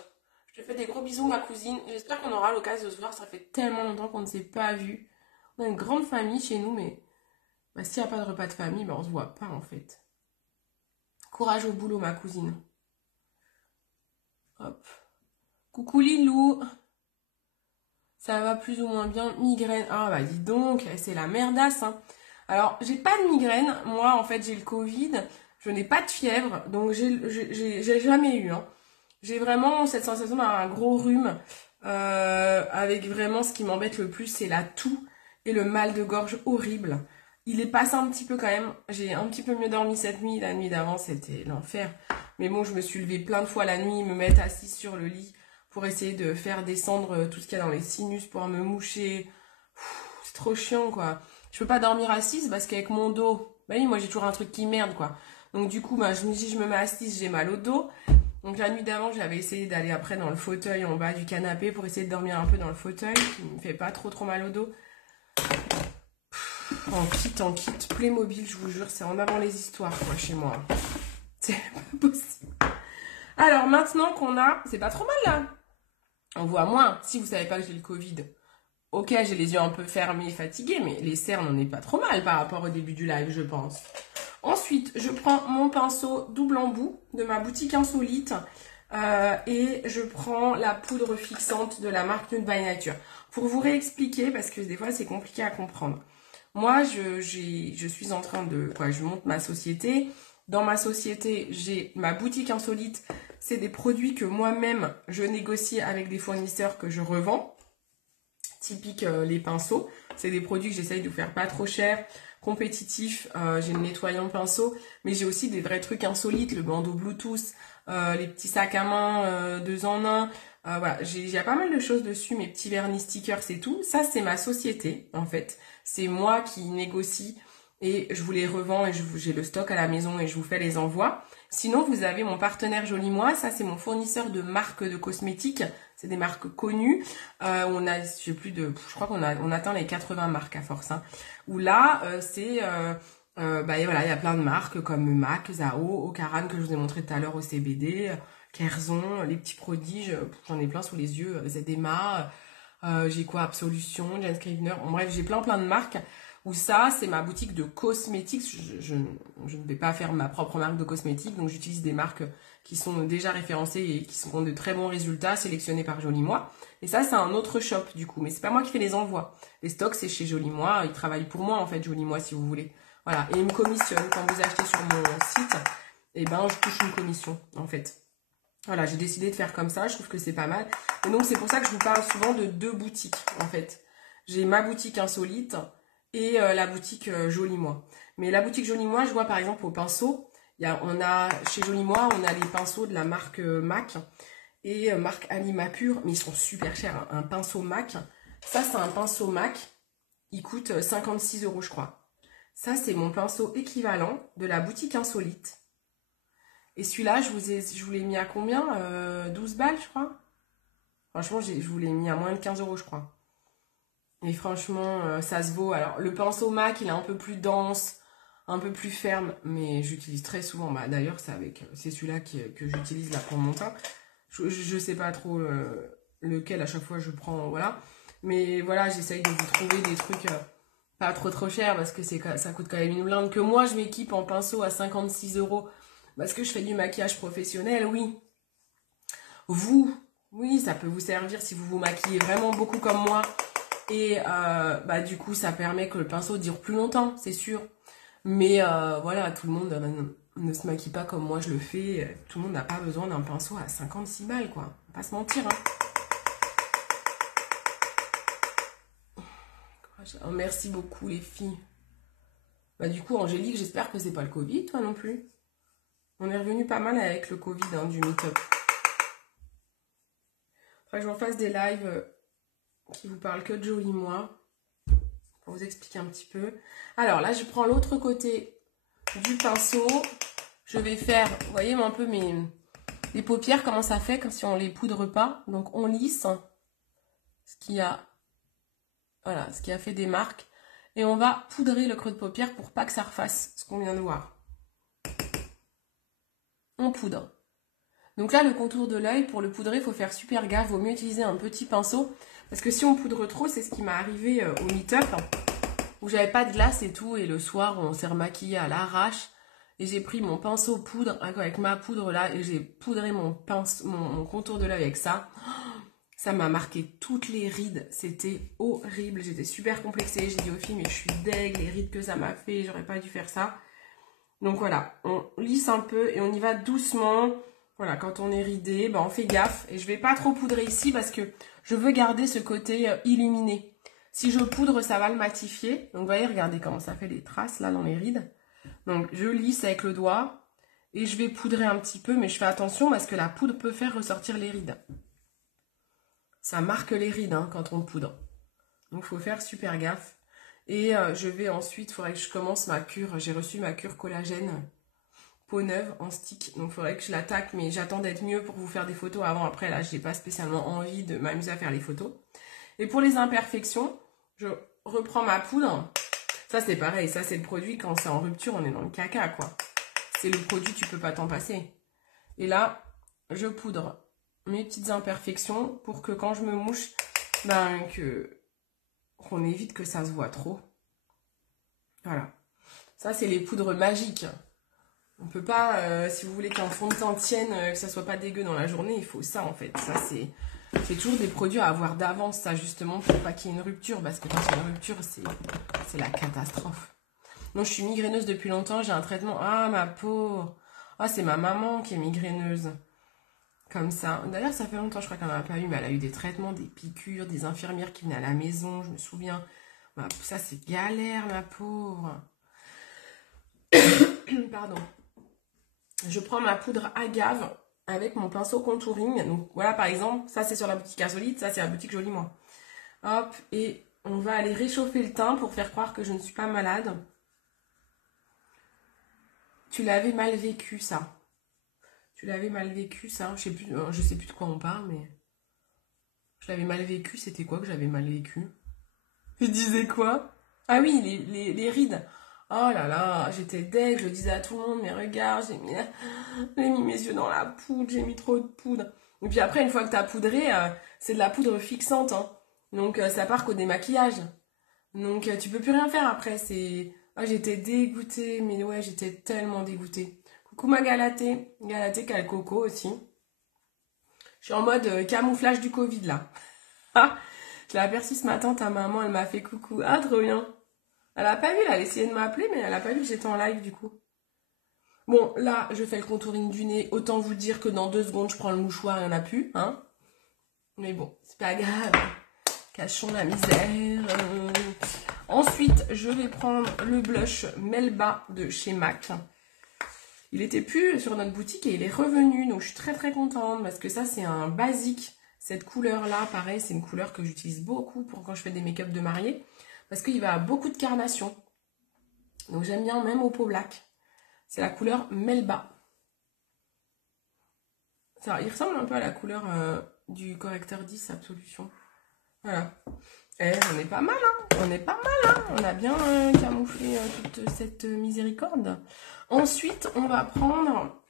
Je te fais des gros bisous ma cousine. J'espère qu'on aura l'occasion de se voir. Ça fait tellement longtemps qu'on ne s'est pas vu. On a une grande famille chez nous, mais bah, s'il n'y a pas de repas de famille, bah, on se voit pas en fait. Courage au boulot, ma cousine. Hop. Coucou Lilou. Ça va plus ou moins bien. Migraine. Ah bah dis donc, c'est la merdasse. Hein. Alors, j'ai pas de migraine. Moi, en fait, j'ai le Covid. Je n'ai pas de fièvre. Donc, j'ai jamais eu. Hein. J'ai vraiment cette sensation d'avoir un gros rhume. Avec vraiment ce qui m'embête le plus, c'est la toux et le mal de gorge horrible. Il est passé un petit peu quand même. J'ai un petit peu mieux dormi cette nuit. La nuit d'avant, c'était l'enfer. Mais bon, je me suis levée plein de fois la nuit, me mettre assise sur le lit pour essayer de faire descendre tout ce qu'il y a dans les sinus pour me moucher. C'est trop chiant, quoi. Je peux pas dormir assise parce qu'avec mon dos, bah oui, moi j'ai toujours un truc qui merde, quoi. Donc du coup, bah, je me dis, je me mets assise, j'ai mal au dos. Donc la nuit d'avant, j'avais essayé d'aller après dans le fauteuil en bas du canapé pour essayer de dormir un peu dans le fauteuil, qui me fait pas trop mal au dos. En kit, Playmobil, je vous jure, c'est en avant les histoires, quoi, chez moi. C'est pas possible. Alors maintenant qu'on a, c'est pas trop mal là. On voit moins. Si vous savez pas que j'ai le Covid, ok, j'ai les yeux un peu fermés, fatigués, mais les cernes, on n'est pas trop mal par rapport au début du live, je pense. Ensuite, je prends mon pinceau double embout de ma boutique Insolite et je prends la poudre fixante de la marque Nude by Nature. Pour vous réexpliquer, parce que des fois c'est compliqué à comprendre. Moi, je suis en train de... je monte ma société. Dans ma société, j'ai ma boutique Insolite. C'est des produits que moi-même, je négocie avec des fournisseurs que je revends. Typique les pinceaux. C'est des produits que j'essaye de faire pas trop cher, compétitifs. J'ai le nettoyant pinceau. Mais j'ai aussi des vrais trucs insolites. Le bandeau Bluetooth, les petits sacs à main 2 en 1. Voilà, il y a pas mal de choses dessus. Mes petits vernis stickers, c'est tout. Ça, c'est ma société, en fait. C'est moi qui négocie et je vous les revends et j'ai le stock à la maison et je vous fais les envois. Sinon, vous avez mon partenaire Joli Moi. Ça, c'est mon fournisseur de marques de cosmétiques. C'est des marques connues. On a, je crois qu'on atteint les 80 marques à force. Hein. Où là, voilà, il y a plein de marques comme MAC, Zao, Ocaran que je vous ai montré tout à l'heure au CBD, Kerzon, les petits prodiges. J'en ai plein sous les yeux. ZMA. J'ai quoi, Absolution, Jane Scrivener, bref, j'ai plein de marques où ça, c'est ma boutique de cosmétiques. Je ne vais pas faire ma propre marque de cosmétiques, donc j'utilise des marques qui sont déjà référencées et qui ont de très bons résultats, sélectionnés par Joli Moi. Et ça, c'est un autre shop du coup, mais c'est pas moi qui fais les envois. Les stocks, c'est chez Joli Moi, ils travaillent pour moi en fait, Joli Moi, si vous voulez. Voilà, et ils me commissionnent. Quand vous achetez sur mon site, et ben, je touche une commission en fait. Voilà, j'ai décidé de faire comme ça, je trouve que c'est pas mal. Et donc, c'est pour ça que je vous parle souvent de 2 boutiques, en fait. J'ai ma boutique Insolite et la boutique Joli Moi. Mais la boutique Joli Moi, je vois par exemple au pinceau, chez Joli Moi, on a les pinceaux de la marque MAC et marque Anima Pure, mais ils sont super chers. Hein. Un pinceau MAC, ça c'est un pinceau MAC, il coûte 56 €, je crois. Ça, c'est mon pinceau équivalent de la boutique Insolite. Et celui-là, je vous l'ai mis à combien 12 balles, je crois. Franchement, je vous l'ai mis à moins de 15 €, je crois. Et franchement, ça se vaut. Alors, le pinceau MAC, il est un peu plus dense, un peu plus ferme, mais j'utilise très souvent. Bah, d'ailleurs, c'est celui-là que j'utilise là pour mon teint. Je sais pas trop lequel à chaque fois je prends, voilà. Mais voilà, j'essaye de vous trouver des trucs pas trop chers parce que ça coûte quand même une blinde. Que moi, je m'équipe en pinceau à 56 € parce que je fais du maquillage professionnel, oui. Oui, ça peut vous servir si vous vous maquillez vraiment beaucoup comme moi. Et du coup, ça permet que le pinceau dure plus longtemps, c'est sûr. Mais voilà, tout le monde ne se maquille pas comme moi je le fais. Tout le monde n'a pas besoin d'un pinceau à 56 balles, quoi. On va pas se mentir, hein. Oh, merci beaucoup, les filles. Bah du coup, Angélique, j'espère que c'est pas le Covid, toi non plus. On est revenu pas mal avec le Covid, hein, du meet-up. Faudrait que je vous fasse des lives qui vous parlent que de Joli Moi. Pour vous expliquer un petit peu. Alors là, je prends l'autre côté du pinceau. Je vais faire, vous voyez un peu les paupières, comment ça fait quand si on les poudre pas. Donc on lisse ce qui a fait des marques. Et on va poudrer le creux de paupière pour pas que ça refasse ce qu'on vient de voir. On poudre. Donc là, le contour de l'œil, pour le poudrer, il faut faire super gaffe. Vaut mieux utiliser un petit pinceau. Parce que si on poudre trop, c'est ce qui m'est arrivé au meet-up. Où j'avais pas de glace et tout. Et le soir, on s'est remaquillé à l'arrache. Et j'ai pris mon pinceau poudre avec ma poudre là et j'ai poudré mon contour de l'œil avec ça. Ça m'a marqué toutes les rides. C'était horrible. J'étais super complexée. J'ai dit aux filles, mais je suis deg, les rides que ça m'a fait, j'aurais pas dû faire ça. Donc voilà, on lisse un peu et on y va doucement. Voilà, quand on est ridé, ben on fait gaffe. Et je vais pas trop poudrer ici parce que je veux garder ce côté illuminé. Si je poudre, ça va le matifier. Donc vous voyez, regardez comment ça fait des traces là dans les rides. Donc je lisse avec le doigt et je vais poudrer un petit peu, mais je fais attention parce que la poudre peut faire ressortir les rides. Ça marque les rides hein, quand on poudre. Donc il faut faire super gaffe. Et je vais ensuite, il faudrait que je commence ma cure. J'ai reçu ma cure collagène peau neuve en stick. Donc il faudrait que je l'attaque, mais j'attends d'être mieux pour vous faire des photos avant. Après là, je n'ai pas spécialement envie de m'amuser à faire les photos. Et pour les imperfections, je reprends ma poudre. Ça c'est pareil, ça c'est le produit, quand c'est en rupture, on est dans le caca quoi. C'est le produit, tu peux pas t'en passer. Et là, je poudre mes petites imperfections pour que quand je me mouche, ben qu'on évite que ça se voit trop. Voilà. Ça c'est les poudres magiques. On peut pas, si vous voulez qu'un fond de teint tienne, que ça soit pas dégueu dans la journée, il faut ça en fait. Ça c'est toujours des produits à avoir d'avance, ça justement, pour pas qu'il y ait une rupture, parce que quand il y a une rupture, c'est la catastrophe. Moi, je suis migraineuse depuis longtemps, j'ai un traitement. Ah, ma peau. Ah, c'est ma maman qui est migraineuse. Comme ça. D'ailleurs, ça fait longtemps, je crois qu'elle n'en a pas eu, mais elle a eu des traitements, des piqûres, des infirmières qui venaient à la maison, je me souviens. Ça, c'est galère, ma pauvre. Pardon. Je prends ma poudre agave avec mon pinceau contouring. Donc voilà, par exemple, ça c'est sur la boutique Insolite, ça c'est la boutique Jolie Moi. Hop, et on va aller réchauffer le teint pour faire croire que je ne suis pas malade. Tu l'avais mal vécu, ça. Tu l'avais mal vécu, ça. Je sais plus de quoi on parle, mais... Je l'avais mal vécu, c'était quoi que j'avais mal vécu? Il disait quoi? Ah oui, les rides. Oh là là, j'étais deg, je disais à tout le monde, mais regarde, j'ai mis mes yeux dans la poudre, j'ai mis trop de poudre. Et puis après, une fois que t'as poudré, c'est de la poudre fixante, hein. Donc ça part qu'au démaquillage. Donc tu peux plus rien faire après, c'est... Ah, j'étais dégoûtée, mais ouais, j'étais tellement dégoûtée. Coucou ma Galatée, Galatée qui a le coco aussi. Je suis en mode camouflage du Covid là. Ah, je l'ai aperçue ce matin, ta maman, elle m'a fait coucou. Ah, trop bien. Elle a pas vu, elle a essayé de m'appeler, mais elle a pas vu que j'étais en live du coup. Bon, là, je fais le contouring du nez. Autant vous dire que dans 2 secondes, je prends le mouchoir, il n'y en a plus, hein. Mais bon, c'est pas grave. Cachons la misère. Ensuite, je vais prendre le blush Melba de chez MAC. Il était plus sur notre boutique et il est revenu. Donc, je suis très très contente parce que ça, c'est un basique. Cette couleur-là, pareil, c'est une couleur que j'utilise beaucoup pour quand je fais des make-up de mariée. Parce qu'il va à beaucoup de carnation. Donc, j'aime bien même au peau black. C'est la couleur Melba. Ça, il ressemble un peu à la couleur du correcteur 10 Absolution. Voilà. Eh, on est pas mal, hein. On est pas mal, hein. On a bien camouflé toute cette miséricorde. Ensuite, on va prendre...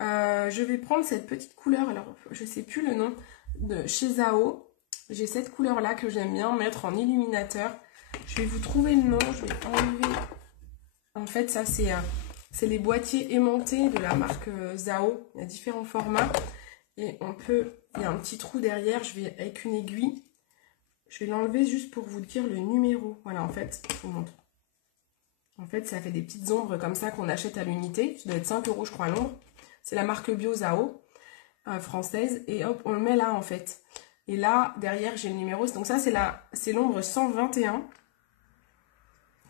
je vais prendre cette petite couleur, alors je sais plus le nom, de chez Zao. J'ai cette couleur-là que j'aime bien mettre en illuminateur. Je vais vous trouver le nom, je vais enlever... En fait, ça c'est les boîtiers aimantés de la marque Zao. Il y a différents formats. Et on peut... Il y a un petit trou derrière, je vais avec une aiguille. Je vais l'enlever juste pour vous dire le numéro. Voilà, en fait, je vous montre. En fait, ça fait des petites ombres comme ça qu'on achète à l'unité. Ça doit être 5 € je crois à l'ombre. C'est la marque Bio Zao, française. Et hop, on le met là, en fait. Et là, derrière, j'ai le numéro. Donc ça, c'est l'ombre 121.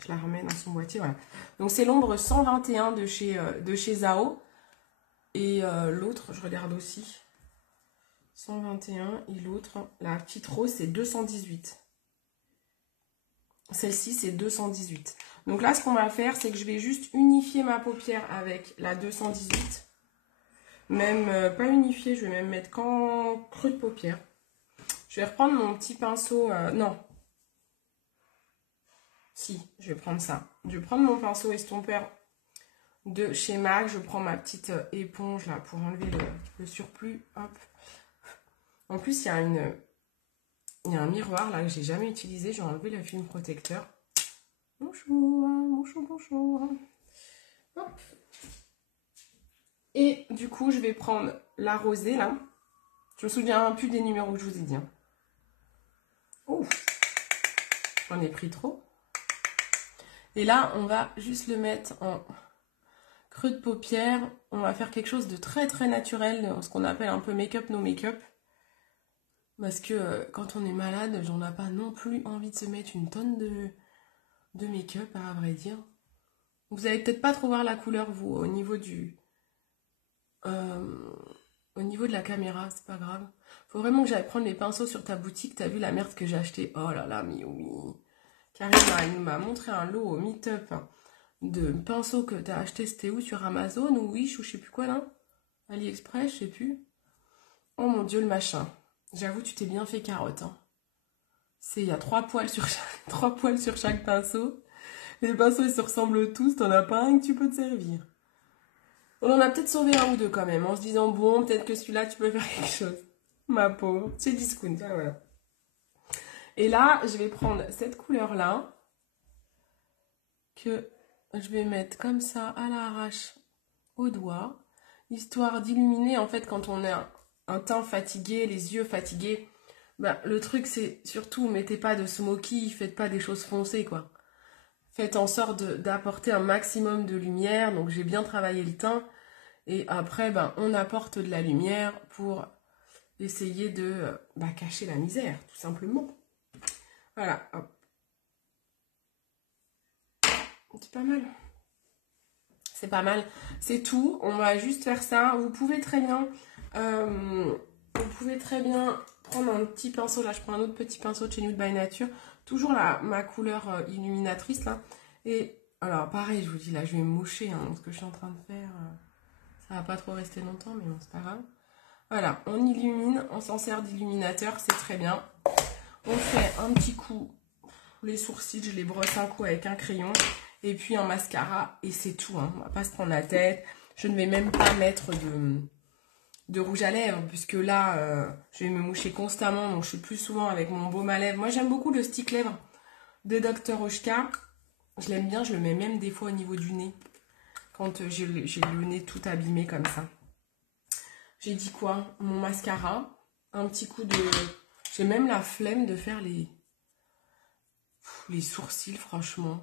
Je la remets dans son boîtier, voilà. Donc c'est l'ombre 121 de chez Zao. Et l'autre, je regarde aussi. 121 et l'autre, la petite rose, c'est 218. Celle-ci, c'est 218. Donc là, ce qu'on va faire, c'est que je vais juste unifier ma paupière avec la 218. Même pas unifier, je vais même mettre qu'en creux de paupière. Je vais reprendre mon petit pinceau. Non. Si, je vais prendre ça. Je vais prendre mon pinceau estompeur de chez MAC. Je prends ma petite éponge là pour enlever le surplus. Hop. En plus, il y a un miroir là que j'ai jamais utilisé. J'ai enlevé le film protecteur. Bonjour, bonjour, bonjour. Hop. Et du coup, je vais prendre la rosée, là. Je me souviens plus des numéros que je vous ai dit. Hein. Ouf, j'en ai pris trop. Et là, on va juste le mettre en creux de paupière. On va faire quelque chose de très très naturel, ce qu'on appelle un peu make-up, no make-up. Parce que quand on est malade, j'en ai pas non plus envie de se mettre une tonne de make-up, à vrai dire. Vous allez peut-être pas trop voir la couleur, vous, au niveau de la caméra, c'est pas grave. Faut vraiment que j'aille prendre les pinceaux sur ta boutique. T'as vu la merde que j'ai acheté? Oh là là, mais oui. Karima, il m'a montré un lot au Meetup de pinceaux que t'as acheté. C'était où? Sur Amazon ou Wish ou je sais plus quoi là? AliExpress, je sais plus. Oh mon dieu, le machin. J'avoue, tu t'es bien fait carotte. Hein. Il y a 3 poils sur chaque, 3 poils sur chaque pinceau. Les pinceaux, ils se ressemblent tous. T'en as pas un que tu peux te servir. On en a peut-être sauvé un ou deux quand même, en se disant, bon, peut-être que celui-là, tu peux faire quelque chose. Ma pauvre. C'est discount, ah, voilà. Et là, je vais prendre cette couleur-là, que je vais mettre comme ça, à l'arrache, au doigt, histoire d'illuminer, en fait, quand on a un teint fatigué, les yeux fatigués, bah, le truc, c'est surtout, mettez pas de smoky, faites pas des choses foncées, quoi. Faites en sorte d'apporter un maximum de lumière, donc j'ai bien travaillé le teint, et après, ben, on apporte de la lumière pour essayer de cacher la misère, tout simplement. Voilà, hop. C'est pas mal. C'est pas mal. C'est tout. On va juste faire ça. Vous pouvez très bien prendre un petit pinceau. Là, je prends un autre petit pinceau de chez Nude by Nature. Toujours ma couleur illuminatrice, là. Et alors, pareil, je vous dis, là, je vais me moucher. Hein, ce que je suis en train de faire, ça va pas trop rester longtemps, mais bon, c'est pas grave. Voilà, on illumine, on s'en sert d'illuminateur, c'est très bien. On fait un petit coup, les sourcils, je les brosse un coup avec un crayon. Et puis un mascara, et c'est tout. Hein. On va pas se prendre la tête. Je ne vais même pas mettre de rouge à lèvres, puisque là, je vais me moucher constamment. Donc je suis plus souvent avec mon baume à lèvres. Moi, j'aime beaucoup le stick lèvres de Dr. Oshka. Je l'aime bien, je le mets même des fois au niveau du nez. Quand j'ai le nez tout abîmé comme ça. J'ai dit quoi? Mon mascara. Un petit coup de... J'ai même la flemme de faire les sourcils, franchement.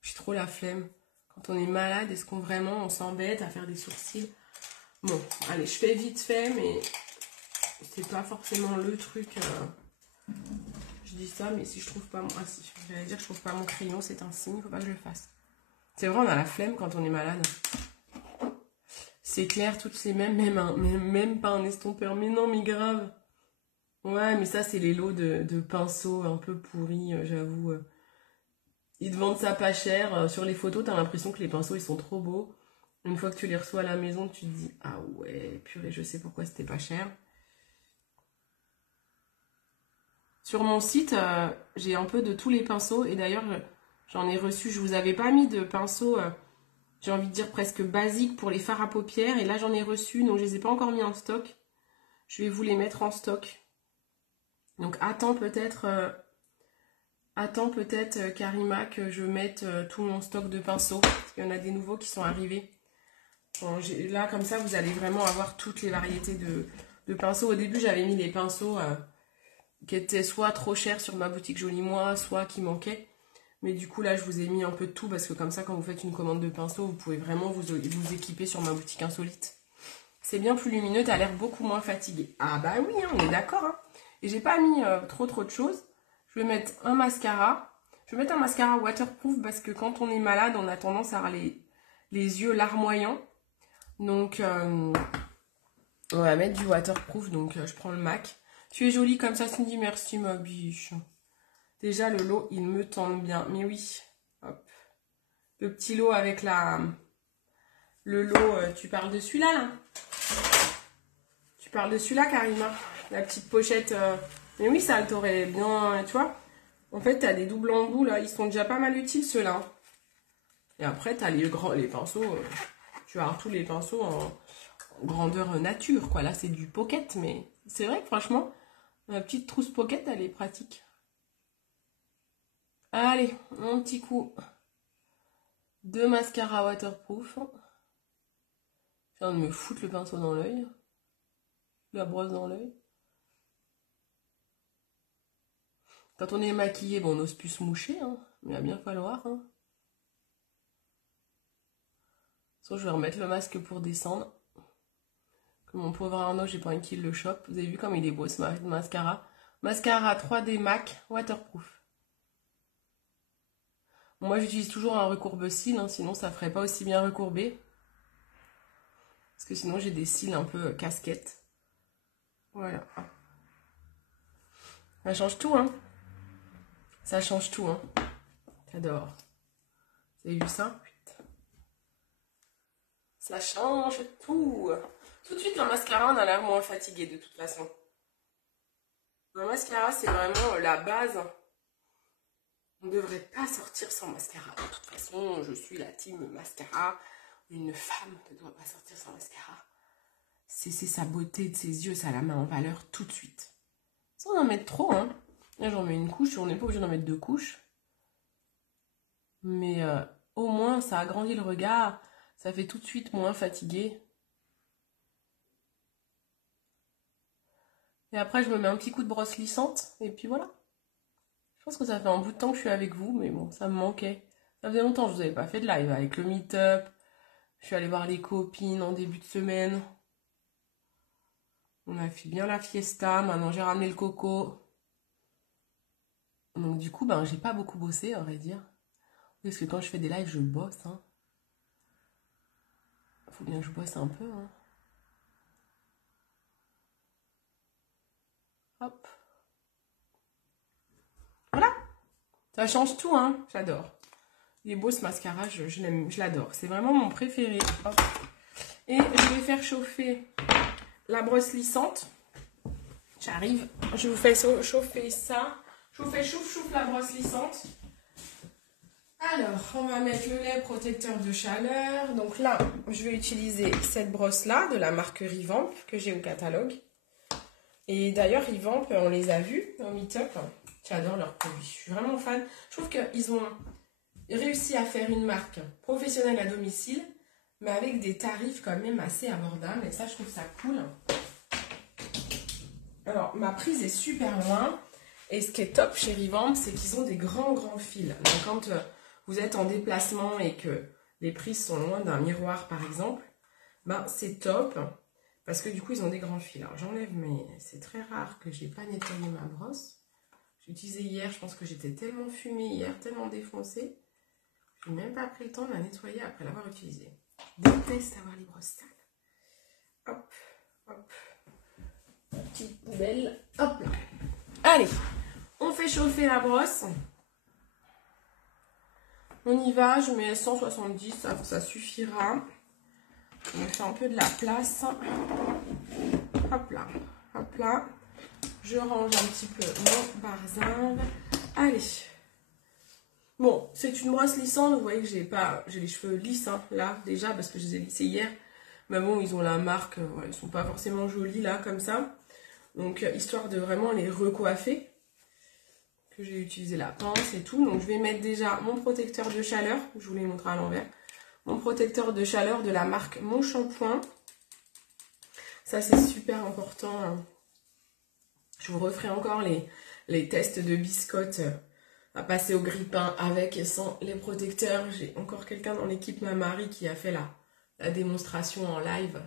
J'ai trop la flemme. Quand on est malade, est-ce qu'on vraiment on s'embête à faire des sourcils? Bon, allez, je fais vite fait, mais c'est pas forcément le truc. Je dis ça, mais si je trouve pas mon... Ah, si, j'allais dire que je trouve pas mon crayon, c'est un signe, il faut pas que je le fasse. C'est vrai, on a la flemme quand on est malade. C'est clair, toutes ces même pas un estompeur. Mais non, mais grave. Ouais, mais ça, c'est les lots de pinceaux un peu pourris, j'avoue. Ils te vendent ça pas cher. Sur les photos, t'as l'impression que les pinceaux, ils sont trop beaux. Une fois que tu les reçois à la maison, tu te dis, ah ouais, purée, je sais pourquoi c'était pas cher. Sur mon site, j'ai un peu de tous les pinceaux. Et d'ailleurs, j'en ai reçu, je vous avais pas mis de pinceaux, j'ai envie de dire presque basiques pour les fards à paupières. Et là, j'en ai reçu, donc je les ai pas encore mis en stock. Je vais vous les mettre en stock. Donc attends peut-être... Karima, que je mette tout mon stock de pinceaux. Parce qu'il y en a des nouveaux qui sont arrivés. Bon, là, comme ça, vous allez vraiment avoir toutes les variétés de pinceaux. Au début, j'avais mis les pinceaux qui étaient soit trop chers sur ma boutique Joli Moi, soit qui manquaient. Mais du coup, là, je vous ai mis un peu de tout. Parce que comme ça, quand vous faites une commande de pinceaux, vous pouvez vraiment vous équiper sur ma boutique Insolite. C'est bien plus lumineux, t'as l'air beaucoup moins fatigué. Ah bah oui, hein, on est d'accord. Hein. Et j'ai pas mis trop de choses. Je vais mettre un mascara. Je vais mettre un mascara waterproof parce que quand on est malade, on a tendance à avoir les yeux larmoyants. Donc, on va mettre du waterproof. Donc, je prends le MAC. Tu es jolie comme ça, Cindy. Merci, ma biche. Déjà, le lot, il me tente bien. Mais oui. Hop. Le petit lot avec le lot, tu parles de celui-là, là. Tu parles de celui-là, Karima. La petite pochette... Mais oui, ça t'aurait bien... Tu vois, en fait, t'as des doubles embouts, là. Ils sont déjà pas mal utiles, ceux-là. Et après, t'as les pinceaux. Tu vas avoir tous les pinceaux en grandeur nature, quoi. Là, c'est du pocket, mais c'est vrai que, franchement, ma petite trousse pocket, elle est pratique. Allez, un petit coup 2 mascaras waterproof. Je viens de me foutre le pinceau dans l'œil. La brosse dans l'œil. Quand on est maquillé, bon, on n'ose plus se moucher, hein, mais il va bien falloir. Hein. Je vais remettre le masque pour descendre. Que mon pauvre Arnaud, j'ai pas envie qu'il le chope. Vous avez vu comme il est beau ce mascara. Mascara 3D MAC waterproof. Moi, j'utilise toujours un recourbe cils, hein, sinon ça ferait pas aussi bien recourbé. Parce que sinon, j'ai des cils un peu casquette. Voilà. Ça change tout, hein. Ça change tout, hein. J'adore. Vous avez vu ça? Ça change tout. Tout de suite, le mascara, on a l'air moins fatigué de toute façon. Le mascara, c'est vraiment la base. On ne devrait pas sortir sans mascara. De toute façon, je suis la team mascara. Une femme ne doit pas sortir sans mascara. C'est sa beauté de ses yeux, ça la met en valeur tout de suite. Sans en mettre trop, hein. Là, j'en mets une couche, on n'est pas obligé d'en mettre 2 couches. Mais au moins, ça agrandit le regard. Ça fait tout de suite moins fatigué. Et après, je me mets un petit coup de brosse lissante. Et puis voilà. Je pense que ça fait un bout de temps que je suis avec vous. Mais bon, ça me manquait. Ça faisait longtemps que je vous avais pas fait de live avec le meet-up. Je suis allée voir les copines en début de semaine. On a fait bien la fiesta. Maintenant, j'ai ramené le coco. Donc du coup, ben, j'ai pas beaucoup bossé, à vrai dire. Parce que quand je fais des lives, je bosse. Hein. Faut bien que je bosse un peu. Hein. Hop. Voilà. Ça change tout, hein. J'adore. Il est beau ce mascara, je l'adore. C'est vraiment mon préféré. Hop. Et je vais faire chauffer la brosse lissante. J'arrive. Je vous fais chauffer ça. Je vous fais chouf la brosse lissante. Alors, on va mettre le lait protecteur de chaleur. Donc là, je vais utiliser cette brosse-là de la marque Revamp que j'ai au catalogue. Et d'ailleurs, Revamp, on les a vus au meet-up. J'adore leurs produits. Je suis vraiment fan. Je trouve qu'ils ont réussi à faire une marque professionnelle à domicile, mais avec des tarifs quand même assez abordables. Et ça, je trouve ça cool. Alors, ma prise est super loin. Et ce qui est top chez Revamp, c'est qu'ils ont des grands fils. Donc, quand vous êtes en déplacement et que les prises sont loin d'un miroir, par exemple, ben, c'est top. Parce que du coup, ils ont des grands fils. Alors, j'enlève, mais c'est très rare que je n'ai pas nettoyé ma brosse. J'ai utilisé hier, je pense que j'étais tellement fumée hier, tellement défoncée. Je n'ai même pas pris le temps de la nettoyer après l'avoir utilisée. Je déteste avoir les brosses sales. Hop, hop. Petite poubelle. Hop là. Allez, on fait chauffer la brosse. On y va, je mets 170, ça suffira. On me fait un peu de la place. Hop là, hop là. Je range un petit peu mon barzin. Allez. Bon, c'est une brosse lissante. Vous voyez que j'ai les cheveux lisses hein, là déjà parce que je les ai lissés hier. Mais bon, ils ont la marque. Ouais, ils sont pas forcément jolis là comme ça. Donc histoire de vraiment les recoiffer. Que j'ai utilisé la pince et tout. Donc je vais mettre déjà mon protecteur de chaleur. Je vous l'ai montré à l'envers. Mon protecteur de chaleur de la marque Mon Shampoing. Ça c'est super important. Hein. Je vous referai encore les tests de biscotte à passer au grille-pain avec et sans les protecteurs. J'ai encore quelqu'un dans l'équipe, ma Marie, qui a fait la démonstration en live.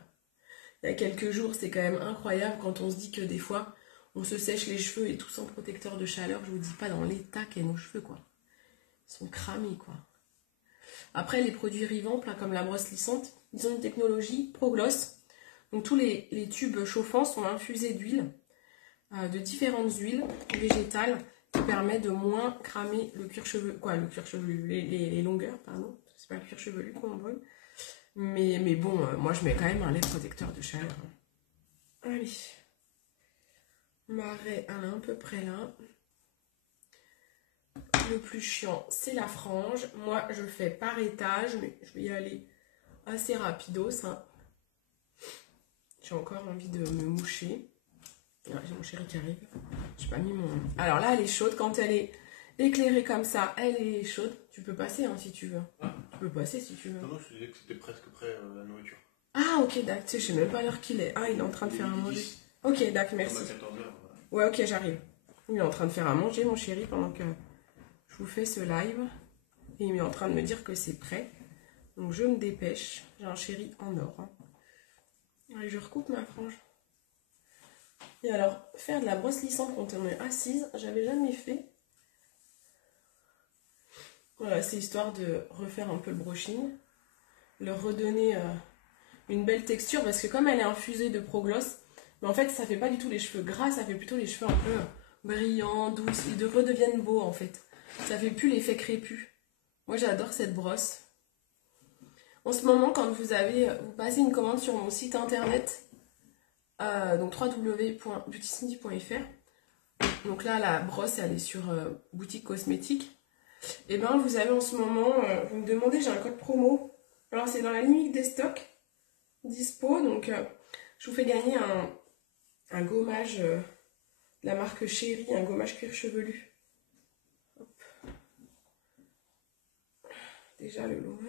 Il y a quelques jours, c'est quand même incroyable quand on se dit que des fois, on se sèche les cheveux et tout sans protecteur de chaleur. Je vous dis pas dans l'état qu'est nos cheveux, quoi. Ils sont cramés, quoi. Après, les produits Revamp, là, comme la brosse lissante, ils ont une technologie ProGloss. Donc tous les tubes chauffants sont infusés d'huile. De différentes huiles végétales qui permettent de moins cramer le cuir chevelu, les longueurs, pardon, c'est pas le cuir chevelu qu'on brûle, mais bon, moi je mets quand même un lait protecteur de chaleur. Allez, ma raie, elle est à peu près là. Le plus chiant, c'est la frange. Moi, je le fais par étage, mais je vais y aller assez rapidos. Hein. J'ai encore envie de me moucher. J'ai mon chéri qui arrive. J'ai pas mis mon... Alors là, elle est chaude. Quand elle est éclairée comme ça, elle est chaude. Tu peux passer hein, si tu veux. peux passer si tu veux. Non, je te disais que c'était presque prêt la nourriture. Ah, ok, d'accord. Tu sais, je sais même pas l'heure qu'il est. Ah, il est en train de faire à manger. Ok, d'accord, merci. Comme à 14 h. Ouais, ok, j'arrive. Il est en train de faire à manger, mon chéri, pendant que je vous fais ce live. Et il est en train de me dire que c'est prêt. Donc, je me dépêche. J'ai un chéri en or. Hein. Allez, je recoupe ma frange. Et alors, faire de la brosse lissante quand on est assise, j'avais jamais fait. Voilà, c'est histoire de refaire un peu le brushing. Leur redonner une belle texture. Parce que comme elle est infusée de Progloss, mais en fait, ça fait pas du tout les cheveux gras, ça fait plutôt les cheveux un peu brillants, douces. Ils redeviennent beaux, en fait. Ça fait plus l'effet crépus. Moi, j'adore cette brosse. En ce moment, quand vous passez une commande sur mon site internet, donc www.beautysmithie.fr. Donc là, la brosse, elle est sur boutique cosmétique. Et ben, vous avez en ce moment, vous me demandez, j'ai un code promo. Alors, c'est dans la limite des stocks dispo. Donc, je vous fais gagner un gommage de la marque Chéri, un gommage cuir chevelu. Hop. Déjà, le lot.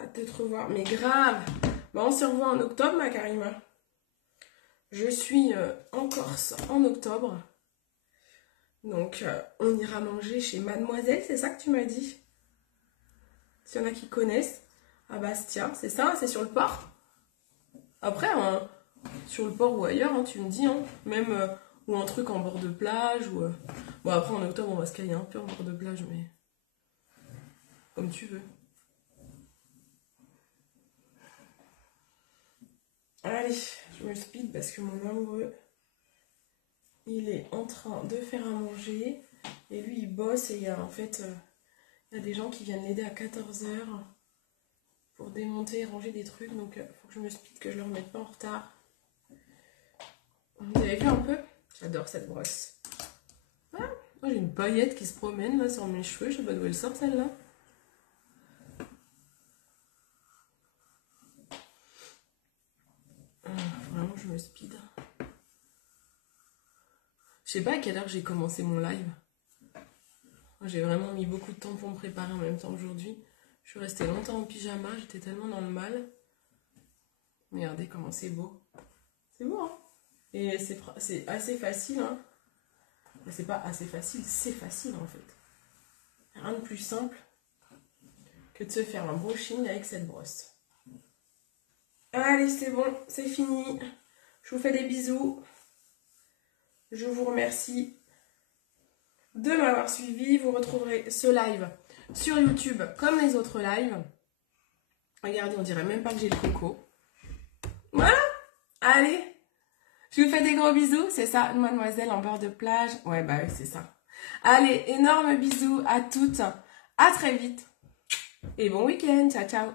Hâte de te revoir. Mais grave. Bah, on se revoit en octobre, ma Karima. Je suis en Corse en octobre. Donc, on ira manger chez Mademoiselle, c'est ça que tu m'as dit? S'il y en a qui connaissent, à Bastia, c'est ça? C'est sur le port? Après, hein, sur le port ou ailleurs, hein, tu me dis, hein, même, ou un truc en bord de plage, ou... Bon, après, en octobre, on va se caler un peu en bord de plage, mais... Comme tu veux. Allez, je me speed parce que mon amoureux... Il est en train de faire à manger et lui il bosse et il y a en fait il y a des gens qui viennent l'aider à 14 h pour démonter et ranger des trucs, donc il faut que je me speed, que je le remette pas en retard. Vous avez vu un peu? J'adore cette brosse. Ah, j'ai une paillette qui se promène là sur mes cheveux, je sais pas d'où elle sort celle-là. Vraiment je me speed. Je sais pas à quelle heure j'ai commencé mon live. J'ai vraiment mis beaucoup de temps pour me préparer en même temps aujourd'hui. Je suis restée longtemps en pyjama, j'étais tellement dans le mal. Regardez comment c'est beau. C'est beau, hein? Et c'est assez facile, hein? C'est pas assez facile, c'est facile en fait. Rien de plus simple que de se faire un brushing avec cette brosse. Allez, c'est bon, c'est fini. Je vous fais des bisous. Je vous remercie de m'avoir suivi. Vous retrouverez ce live sur YouTube comme les autres lives. Regardez, on dirait même pas que j'ai le coco. Voilà. Allez, je vous fais des gros bisous. C'est ça, une mademoiselle en bord de plage. Ouais, bah oui, c'est ça. Allez, énorme bisous à toutes. À très vite. Et bon week-end. Ciao, ciao.